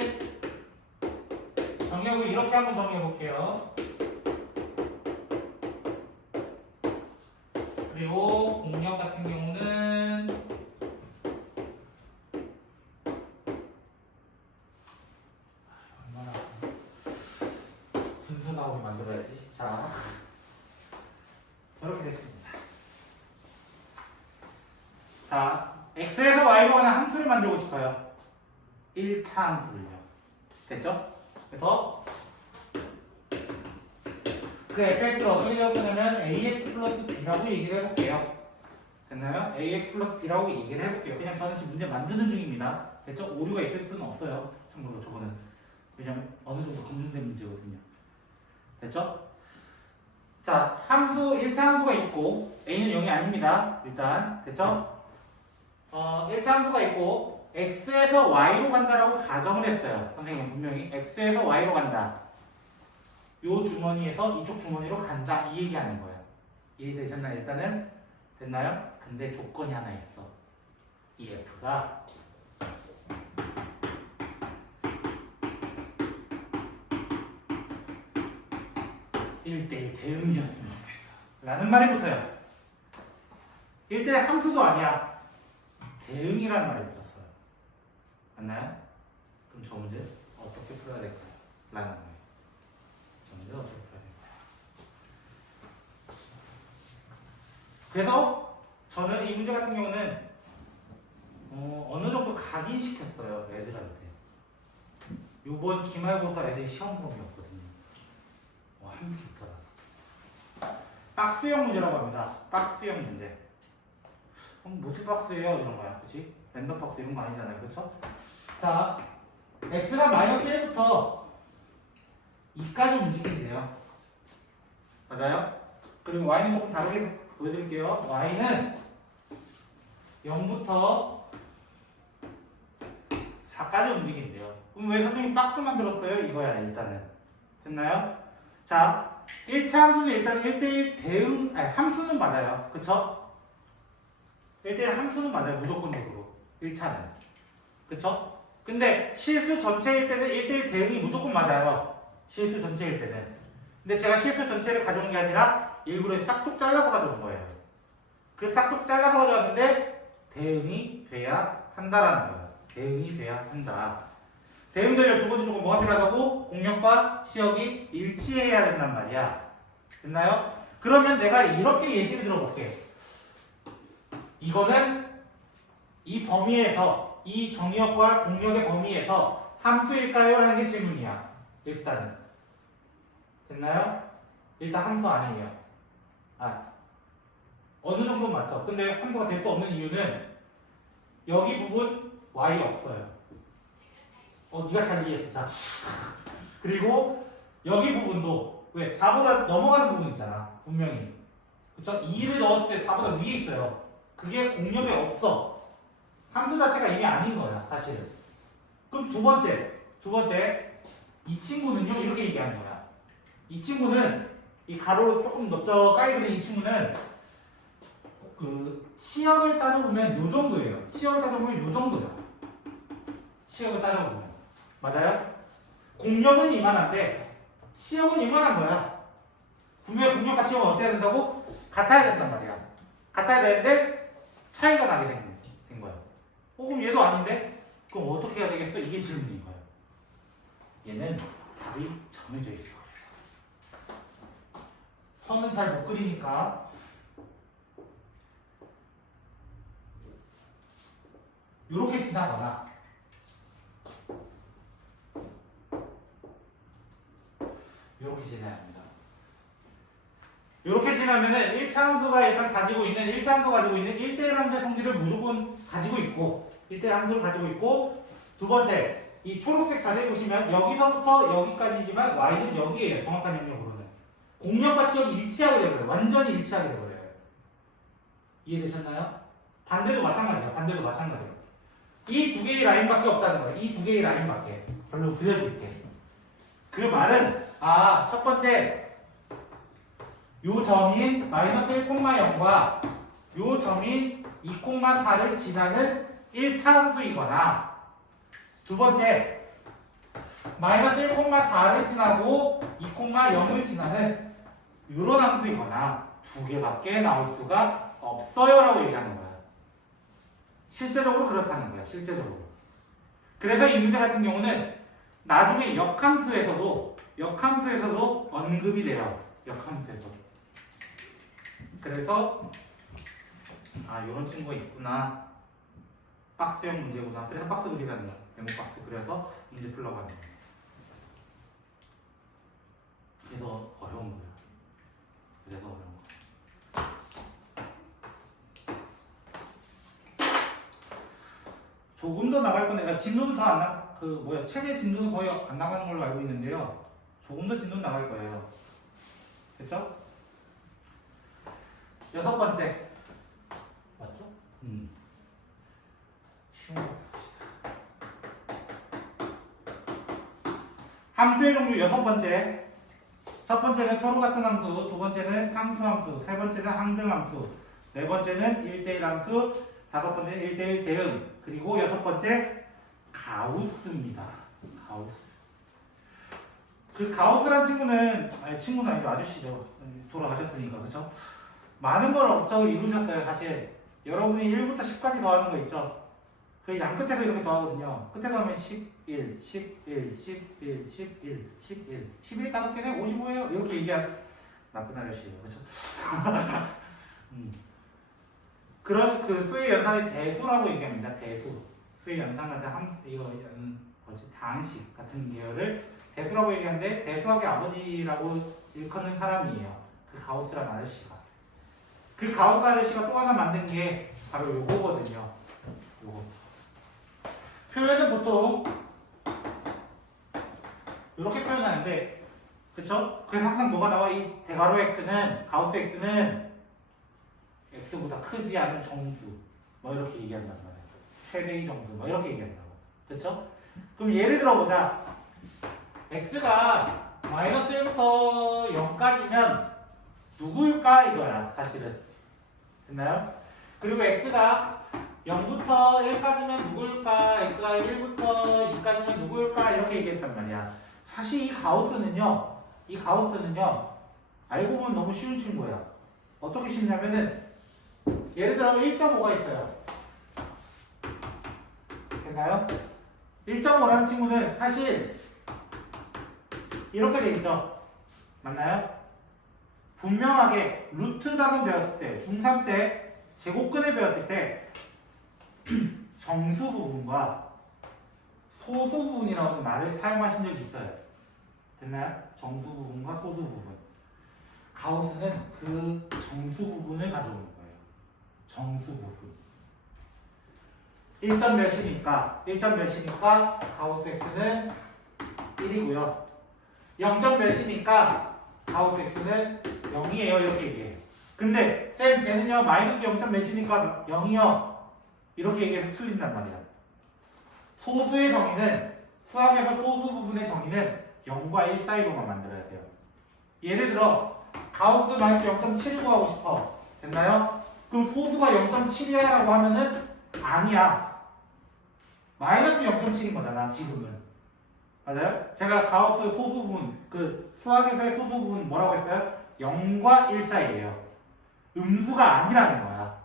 이렇게 한번 정의해 볼게요. 그리고 공역 같은 경우는 얼마나 분수 나오게 만들어야지. 자, 이렇게 됐습니다. 자, x에서 y로 가는 함수를 만들고 싶어요. 1차 함수를요. 됐죠? 그래서 그 fx를 어떻게 적으냐면 ax 플러스 b라고 얘기를 해볼게요. 됐나요? ax 플러스 b라고 얘기를 해볼게요. 그냥 저는 지금 문제 만드는 중입니다. 됐죠? 오류가 있을 수는 없어요. 참고로 저거는. 왜냐면 어느 정도 검증된 문제거든요. 됐죠? 자, 함수 1차 함수가 있고 a는 0이 아닙니다. 일단 됐죠? 1차 함수가 있고 x에서 y로 간다라고 가정을 했어요. 선생님 분명히 x에서 y로 간다. 요 주머니에서 이쪽 주머니로 간다 이 얘기하는 거예요. 이해되셨나요? 일단은 됐나요? 근데 조건이 하나 있어. 이 f가 1대1 대응이었으면 좋겠어 라는 말이 붙어요. 1대1 함수도 아니야. 대응이라는 말이 붙었어요. 맞나요? 그럼 저 문제 어떻게 풀어야 될까요? 라는 거예요. 저 문제 어떻게 풀어야 될까요? 그래서 저는 이 문제 같은 경우는 어느 정도 각인시켰어요. 애들한테. 요번 기말고사 애들 시험 범위였거든요. 한 문제 붙어라서. 박스형 문제라고 합니다. 박스형 문제. 그럼 뭐지 박스예요? 이런 거야. 그치? 랜덤 박스 이런 거 아니잖아요. 그쵸? 자, x가 마이너스 1부터 2까지 움직인대요. 맞아요? 그리고 y는 조금 다르게 보여드릴게요. y는 0부터 4까지 움직인대요. 그럼 왜 선생님이 박스 만들었어요? 이거야 일단은. 됐나요? 자, 1차 함수는 일단 1대1 대응, 아니 함수는 맞아요. 그쵸? 1대1 함수는 맞아요. 무조건적으로. 1차는. 그쵸? 근데 실수 전체일 때는 1대1 대응이 무조건 맞아요. 실수 전체일 때는. 근데 제가 실수 전체를 가져온 게 아니라 일부러 싹둑 잘라서 가져온 거예요. 그 싹둑 잘라서 가져왔는데 대응이 돼야 한다라는 거예요. 대응이 돼야 한다. 대응되려 두 번째 조건 뭐가 필요하다고? 공역과 치역이 일치해야 된단 말이야. 됐나요? 그러면 내가 이렇게 예시를 들어볼게. 이거는 이 범위에서 이 정의역과 공역의 범위에서 함수일까요? 라는 게 질문이야. 일단은. 됐나요? 일단 함수 아니에요. 어느 정도 맞죠? 근데 함수가 될 수 없는 이유는 여기 부분 y 없어요. 네가 잘 이해했어. 자. 그리고 여기 부분도 왜 4보다 넘어가는 부분 있잖아. 분명히. 그쵸? 2를 넣었을 때 4보다 위에 있어요. 그게 공역에 없어. 함수 자체가 이미 아닌 거야, 사실은. 그럼 두 번째, 이 친구는요, 이렇게 얘기하는 거야. 이 친구는, 이 가로로 조금 넓적 까이드는 이 친구는, 치역을 따져보면 요 정도예요. 치역을 따져보면 요 정도야. 치역을 따져보면. 맞아요? 공역은 이만한데, 치역은 이만한 거야. 분명히 공역과 치역은 어떻게 해야 된다고? 같아야 된단 말이야. 같아야 되는데, 차이가 나게 된 거야. 그럼 얘도 아닌데? 그럼 어떻게 해야 되겠어? 이게 질문인 거예요. 얘는 답이 정해져 있어. 선은 잘 못 그리니까 이렇게 지나거나 이렇게 지나야 합니다. 이렇게 지나면은 1차 함수가 일단 가지고 있는 1차 함수가 가지고 있는 1대1 함수의 성질을 무조건 가지고 있고 1대1 함수를 가지고 있고 두 번째 이 초록색 자세히 보시면 여기서부터 여기까지지만 y는 여기에요. 정확한 영역으로는 공역과 치역이 일치하게 되버려요. 완전히 일치하게 되버려요. 이해되셨나요? 반대도 마찬가지예요. 반대도 마찬가지예요. 이 두 개의 라인밖에 없다는 거예요. 이 두 개의 라인밖에. 별로 그려줄게. 그 말은 첫 번째 요 점인 마이너스 1,0과 요 점인 2,4를 지나는 1차 함수이거나 두 번째 마이너스 1,4를 지나고 2,0을 지나는 요런 함수이거나 두 개밖에 나올 수가 없어요 라고 얘기하는 거야. 실제적으로 그렇다는 거야. 실제적으로. 그래서 이 문제 같은 경우는 나중에 역함수에서도 언급이 돼요. 역함수에서. 그래서 요런 친구가 있구나. 박스형 문제구나. 그래서 박스 그리라는 거야. 네모 박스. 그래서 문제 풀러고 하는 거야. 그래서 어려운 거야. 그래서 어려운 거야. 조금 더 나갈 건데, 진도는 더 안 나, 책의 진도는 거의 안 나가는 걸로 알고 있는데요. 조금 더 진도는 나갈 거예요. 됐죠? 여섯 번째. 맞죠? 함수의 종류 6번째. 첫 번째는 서로 같은 함수, 두 번째는 상수함수, 세 번째는 항등함수, 네 번째는 1대1 함수, 다섯 번째는 1대1 대응, 그리고 여섯 번째 가우스입니다. 가우스. 그 가우스란 친구는 친구는 아니고 아저씨죠. 돌아가셨으니까 그렇죠? 많은 걸 업적을 이루셨어요. 사실 여러분이 1부터 10까지 더하는 거 있죠? 그 양 끝에서 이렇게 더하거든요. 끝에서 하면 11, 11, 11, 11, 11, 11 다섯 개네 55예요. 이렇게 얘기한 나쁜 아저씨예요. 그렇죠? 그런 그 수의 연산의 대수라고 얘기합니다. 대수. 수의 연산 같은 당식 같은 계열을 대수라고 얘기하는데 대수학의 아버지라고 일컫는 사람이에요. 그 가우스란 아저씨가. 그 가우스 아저씨가 또 하나 만든 게 바로 요거거든요. 요거. 표현은 보통 이렇게 표현하는데, 그쵸? 그래서 항상 뭐가 나와? 이 대괄호 x는, 가우스 x는 x보다 크지 않은 정수, 뭐 이렇게 얘기한단 말이야. 최대의 정수, 뭐 이렇게 얘기한다고. 그쵸? 그럼 예를 들어보자. x가 마이너스 1부터 0까지면 누구일까? 이거야, 사실은. 됐나요? 그리고 x가 0부터 1까지면 누구일까? x가 1부터 2까지면 누구일까? 이렇게 얘기했단 말이야. 사실 이 가우스는요, 알고 보면 너무 쉬운 친구야. 어떻게 쉽냐면은, 예를 들어 1.5가 있어요. 됐나요? 1.5라는 친구는 사실 이렇게 돼 있죠. 맞나요? 분명하게 루트 단원 배웠을 때, 중3 때, 제곱근을 배웠을 때 정수 부분과 소수 부분이라는 말을 사용하신 적이 있어요. 됐나요? 정수 부분과 소수 부분. 가우스는 그 정수 부분을 가져오는 거예요. 정수 부분. 1점 몇이니까 가우스 x는 1이고요. 0점 몇이니까 가우스 x는 0이에요. 이렇게 얘기해요. 근데 쌤 쟤는요 마이너스 0점 몇이니까 0이요. 이렇게 얘기해서 틀린단 말이야. 소수의 정의는, 수학에서 소수 부분의 정의는 0과 1 사이로만 만들어야 돼요. 예를 들어 가우스 마이너스 0.7을 구하고 싶어. 됐나요? 그럼 소수가 0.7이야 라고 하면은 아니야. 마이너스 0.7인 거잖아 지금은. 맞아요? 제가 가우스 소수 부분, 그 수학에서의 소수 부분 뭐라고 했어요? 0과 1 사이예요. 음수가 아니라는 거야.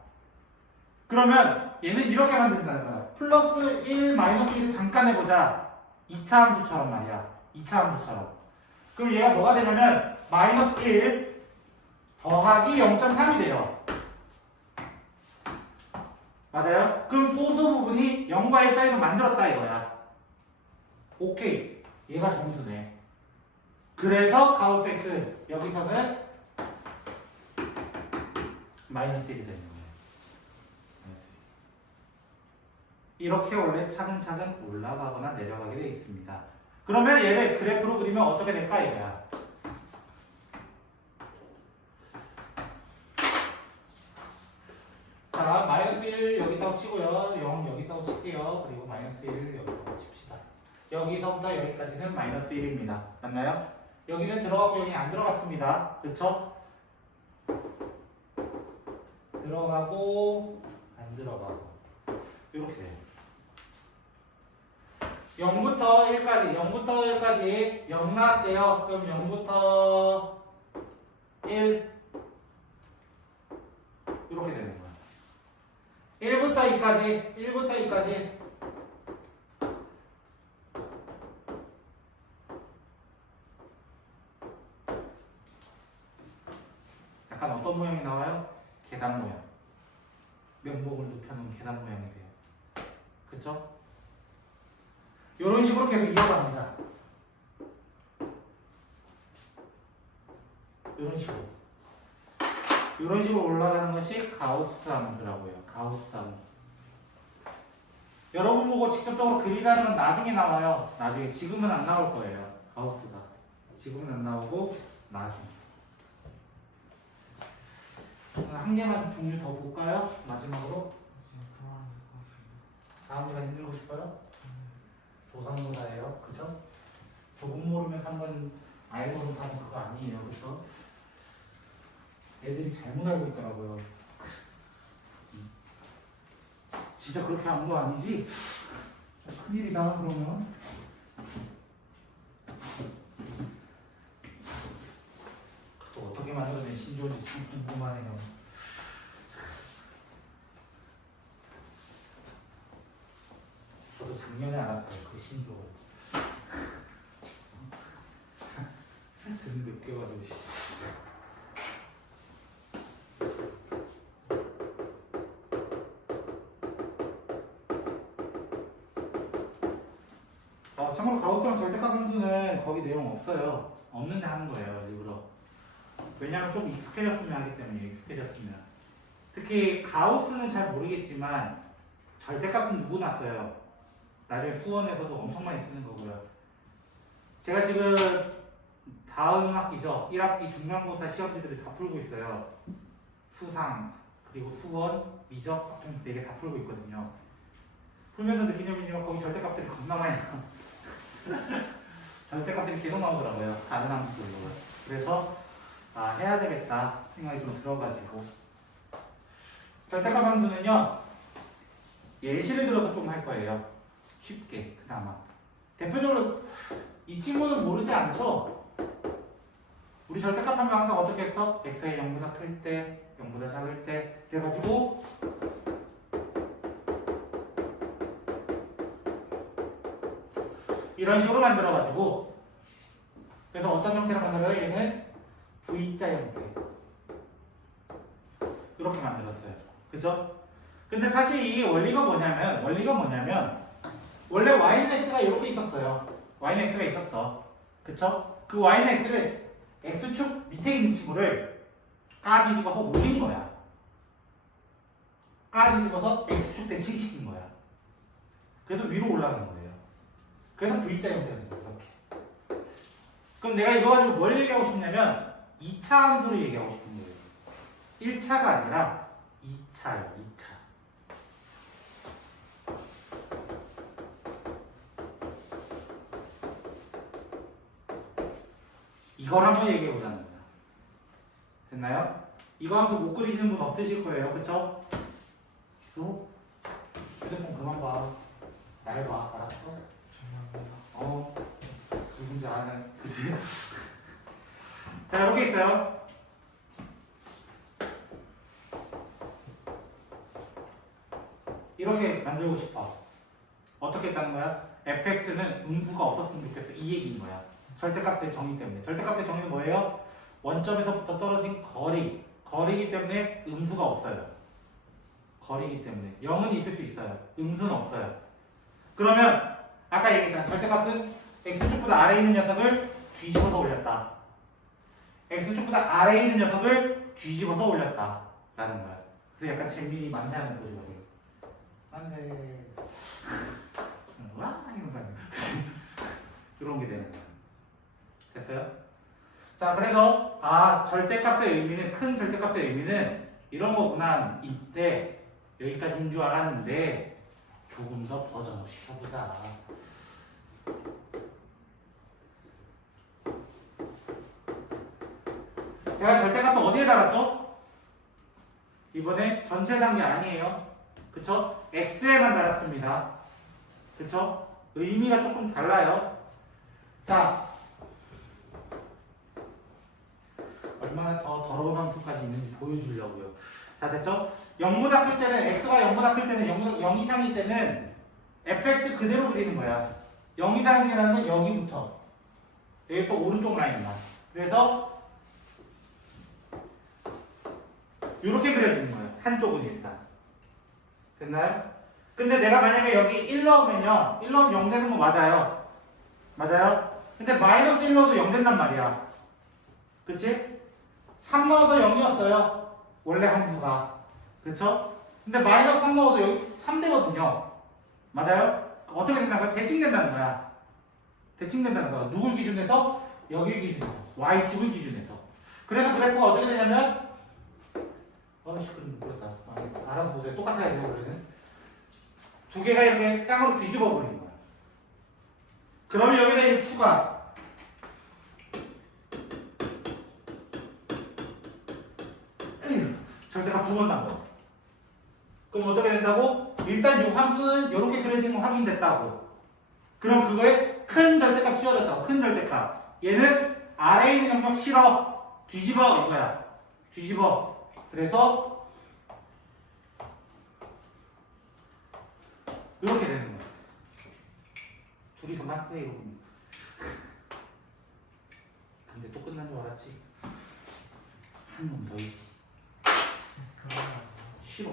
그러면 얘는 이렇게 만든다는 거야. 플러스 1, 마이너스 1을 잠깐 해보자. 2차 함수처럼 말이야. 2차 함수처럼. 그럼 얘가 뭐가 되냐면 마이너스 1 더하기 0.3이 돼요. 맞아요? 그럼 소수 부분이 0과 1 사이로 만들었다 이거야. 오케이. 얘가 정수네. 그래서 가우스 x 여기서는 마이너스 1이 되는 거예요. 이렇게 원래 차근차근 올라가거나 내려가게 되어 있습니다. 그러면 얘를 그래프로 그리면 어떻게 될까 이거야. 자, 마이너스 1 여기다가 치고요. 0 여기다가 칠게요. 그리고 마이너스 1 여기다가 칩시다. 여기서부터 여기까지는 마이너스 1입니다. 맞나요? 여기는 들어가고 여기 안 들어갔습니다. 그렇죠? 들어가고 안 들어가고 이렇게 돼요. 0부터 1까지 0 나왔대요. 그럼 0부터 1 이렇게 되는 거야. 1부터 2까지 약간 어떤 모양이 나와요? 계단 모양. 면목을 눕혀놓은 계단 모양이 돼요. 그쵸? 이런 식으로 계속 이어갑니다. 이런 식으로 올라가는 것이 가우스 함수라고 해요. 가우스 함수. 여러분 보고 직접적으로 그리라는 건 나중에 나와요. 나중에. 지금은 안 나올 거예요. 가우스가. 지금은 안 나오고 나중에. 한 개만 종류 더 볼까요? 마지막으로. 다음 시간 힘들고 싶어요? 조상문화예요. 그죠? 조금 모르면 한번 알고는 가는 그거 아니에요. 그렇죠? 애들이 잘못 알고 있더라고요. 진짜 그렇게 한 거 아니지? 큰일이다 그러면. 또 어떻게 만들어낸 신조인지 참 궁금하네요. 저도 작년에 알았어요. 그 신조를. 등 느껴가지고. 참고로 가우스랑 절대값 함수는 거기 내용 없어요. 없는데 하는 거예요, 일부러. 왜냐면 좀 익숙해졌으면 하기 때문에, 익숙해졌으면. 특히 가우스는 잘 모르겠지만 절대값은 누구나 써요. 나중에 수원에서도 엄청 많이 쓰는 거고요. 제가 지금 다음 학기죠. 1학기 중간고사 시험지들을 다 풀고 있어요. 수상, 그리고 수원, 미적, 보통 4개 다 풀고 있거든요. 풀면서 느낀 점이지만 거기 절대값들이 겁나 많이 나와요. 절대값들이 계속 나오더라고요. 다른 함수들로. 그래서 해야 되겠다 생각이 좀 들어가지고. 절대값 함수는요. 예시를 들어서 좀 할 거예요. 쉽게 그나마. 대표적으로 이 친구는 모르지 않죠? 우리 절대값 하면 항상 어떻게 했어? x의 0보다 클 때, 0보다 작을 때 그래가지고 이런 식으로 만들어가지고 그래서 어떤 형태로 만들어요? 얘는 V자 형태 이렇게 만들었어요. 그죠? 근데 사실 이 원리가 뭐냐면 원래 y는 x가 이렇게 있었어요. y는 x가 있었어. 그쵸? 그 y는 x를 x축 밑에 있는 친구를 까 뒤집어서 올린 거야. 까 뒤집어서 x축 대칭시킨 거야. 그래서 위로 올라가는 거예요. 그래서 V자 형태가 된 거예요. 이렇게. 그럼 내가 이거 가지고 뭘 얘기하고 싶냐면 2차 함수를 얘기하고 싶은 거예요. 1차가 아니라 2차예요. 2차. 이걸 한번 얘기해 보자는 거야. 됐나요? 이거 한번 못 그리시는 분 없으실 거예요. 그쵸? 또 휴대폰 그만 봐. 날 봐. 알았어? 누군지 아네. 그치? 자, 이렇게 있어요. 이렇게 만들고 싶어. 어떻게 했다는 거야? fx는 음수가 없었으면 좋겠어. 이 얘기인 거야. 절대값의 정의 때문에. 절대값의 정의는 뭐예요? 원점에서부터 떨어진 거리. 거리이기 때문에 음수가 없어요. 거리이기 때문에. 0은 있을 수 있어요. 음수는 없어요. 그러면 아까 얘기했잖아. 절대값은 x축보다 아래에 있는 녀석을 뒤집어서 올렸다. x축보다 아래에 있는 녀석을 뒤집어서 올렸다. 라는 거야. 그래서 약간 재민이 만세하는 거죠. 만세. 와! 이런 거 아니야. 이런 게 되는 거야. 됐어요? 자, 그래서 절대값의 의미는 큰 절대값의 의미는 이런 거구나. 이때 여기까지인 줄 알았는데 조금 더 버전업 시켜보자. 제가 절대값을 어디에 달았죠? 이번에 전체 단계 아니에요. 그쵸? x에만 달았습니다. 그쵸? 의미가 조금 달라요. 자, 얼마나 더 더러운 함수까지 있는지 보여주려고요. 자, 됐죠? 0보다 클 때는, x가 0보다 클 때는 0 이상일 때는 fx 그대로 그리는 거야. 0 이상이라는 건 여기부터. 여기 또 오른쪽 라인만. 그래서 이렇게 그려지는 거예요. 한쪽은 일단. 됐나요? 근데 내가 만약에 여기 1 넣으면요. 1 넣으면 0 되는 거 맞아요. 맞아요? 근데 마이너스 1 넣어도 0 된단 말이야. 그치? 3 넣어서 0이었어요. 원래 함수가. 그쵸? 근데 마이너스 3 넣어도 여기 3 되거든요. 맞아요? 어떻게 된다는 거야? 대칭된다는 거야. 대칭된다는 거야. 누굴 기준에서? 여기 기준에서. y축을 기준에서. 그래서 그래프가 어떻게 되냐면 어이씨, 그럼 그렇다. 알아서 보세요. 똑같아야 돼요, 원래는. 두 개가 이렇게 쌍으로 뒤집어 버리는 거야. 그러면 여기다 이제 추가. 절대값 두 번 나와. 그럼 어떻게 된다고? 일단 이 함수는 이렇게 그려진 거 확인됐다고. 그럼 그거에 큰 절대값 씌워졌다고. 큰 절대값. 얘는 아래에 있는 영역 실어. 뒤집어 이거야. 뒤집어. 그래서 이렇게 되는 거야. 둘이서 맞대 이러고. 근데 또 끝난 줄 알았지? 한 놈 더 있지. 싫어.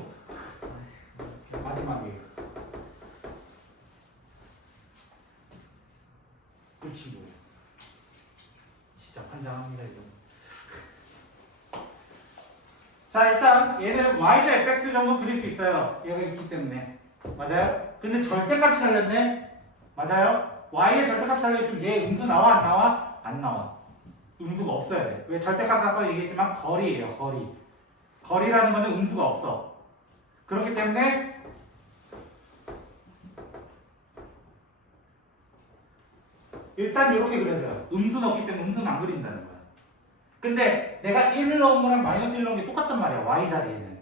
마지막에 이 친구예요. 진짜 환장합니다 이거. 자 일단 얘는 y도 fx 정도 그릴 수 있어요. 얘가 있기 때문에. 맞아요? 근데 절대값이 달렸네. 맞아요? y의 절대값이 달려있으면 얘 음수 나와 안 나와? 안 나와. 음수가 없어야 돼. 왜 절대값 아까 얘기했지만 거리예요. 거리. 거리라는 거는 음수가 없어. 그렇기 때문에 일단 이렇게 그려줘요. 음수는 없기 때문에 음수는 안 그린다는 거야. 근데 내가 1을 넣은 거랑 마이너스 1 넣은 게 똑같단 말이야. y 자리에는.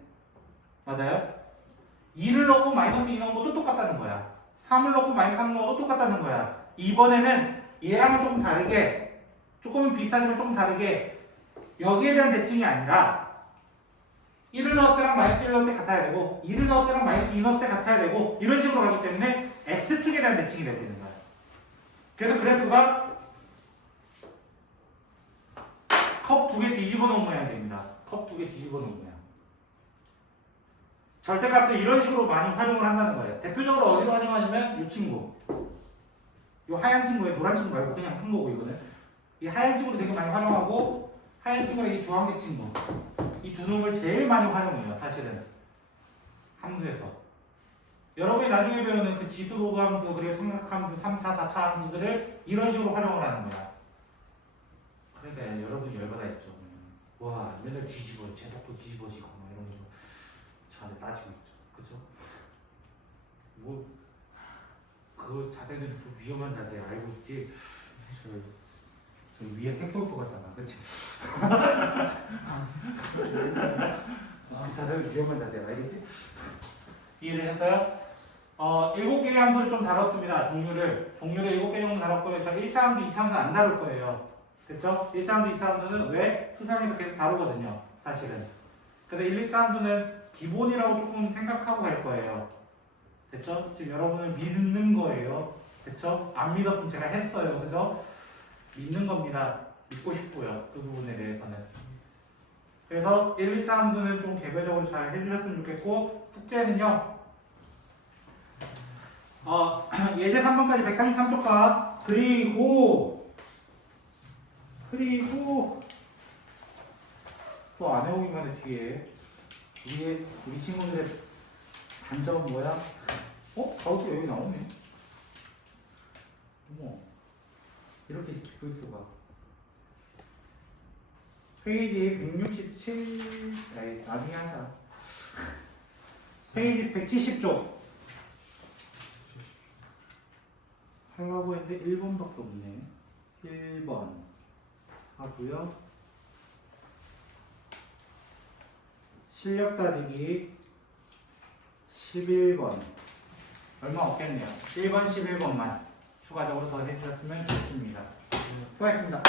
맞아요? 2를 넣고 마이너스 2 넣은 것도 똑같다는 거야. 3을 넣고 마이너스 3 넣은 것도 똑같다는 거야. 이번에는 얘랑은 조금 다르게, 조금 비슷하지만 조금 다르게 여기에 대한 대칭이 아니라 1을 넣을 때랑 마이너스 1 넣을 때 같아야 되고 2를 넣을 때랑 마이너스 2 넣을 때 같아야 되고 이런 식으로 가기 때문에 x축에 대한 대칭이 되고 있는 거야. 그래서 그래프가 컵 두 개 뒤집어 놓은 모양이 됩니다. 컵 두 개 뒤집어 놓은 모양. 절대값을 이런 식으로 많이 활용을 한다는 거예요. 대표적으로 어디로 활용하냐면 이 친구. 이 하얀 친구에 노란 친구 말고 그냥 한 거고 이거는. 이 하얀 친구를 되게 많이 활용하고 하얀 친구랑 이 주황색 친구. 이 두 놈을 제일 많이 활용해요. 사실은. 함수에서. 여러분이 나중에 배우는 그 지수 로그 함수 그리고 삼각함수 3차, 4차 함수들을 이런 식으로 활용을 하는 거야. 그러니까 여러분이 열받아 있죠. 와 맨날 뒤집어 제속도 뒤집어지고 막 이러면서 저한테 따지고 있죠. 그죠? 뭐 그 자세는 좀 위험한 자세 알고 있지? 저 위에 텍스트북 같잖아. 그치? 그 자세는 위험한 자세 알겠지? 이해를 했어요? 7개의 함수를 좀 다뤘습니다. 종류를 7개 정도 다뤘고요. 저 1차 함수, 2차 함수 안 다룰 거예요. 됐죠? 1차 함수, 2차 함수는 왜? 수상에서 계속 다루거든요. 사실은. 그래서 1, 2차 함수는 기본이라고 조금 생각하고 갈 거예요. 됐죠? 지금 여러분을 믿는 거예요. 됐죠? 안 믿었으면 제가 했어요. 그죠? 믿는 겁니다. 믿고 싶고요. 그 부분에 대해서는. 그래서 1, 2차 함수는 좀 개별적으로 잘 해주셨으면 좋겠고 숙제는요. 예제 3번까지 133쪽과 그리고 또 안 해오기만 해 뒤에 우리 친구들의 단점은 뭐야? 가우스 여기 나오네. 어머 이렇게 볼 수가. 페이지 167 나중에 하자. 페이지 170쪽 하려고 했는데 1번밖에 없네. 1번 하고요. 실력 따지기 11번 얼마 없겠네요. 1번 11번만 추가적으로 더 해주셨으면 좋겠습니다. 수고하셨습니다.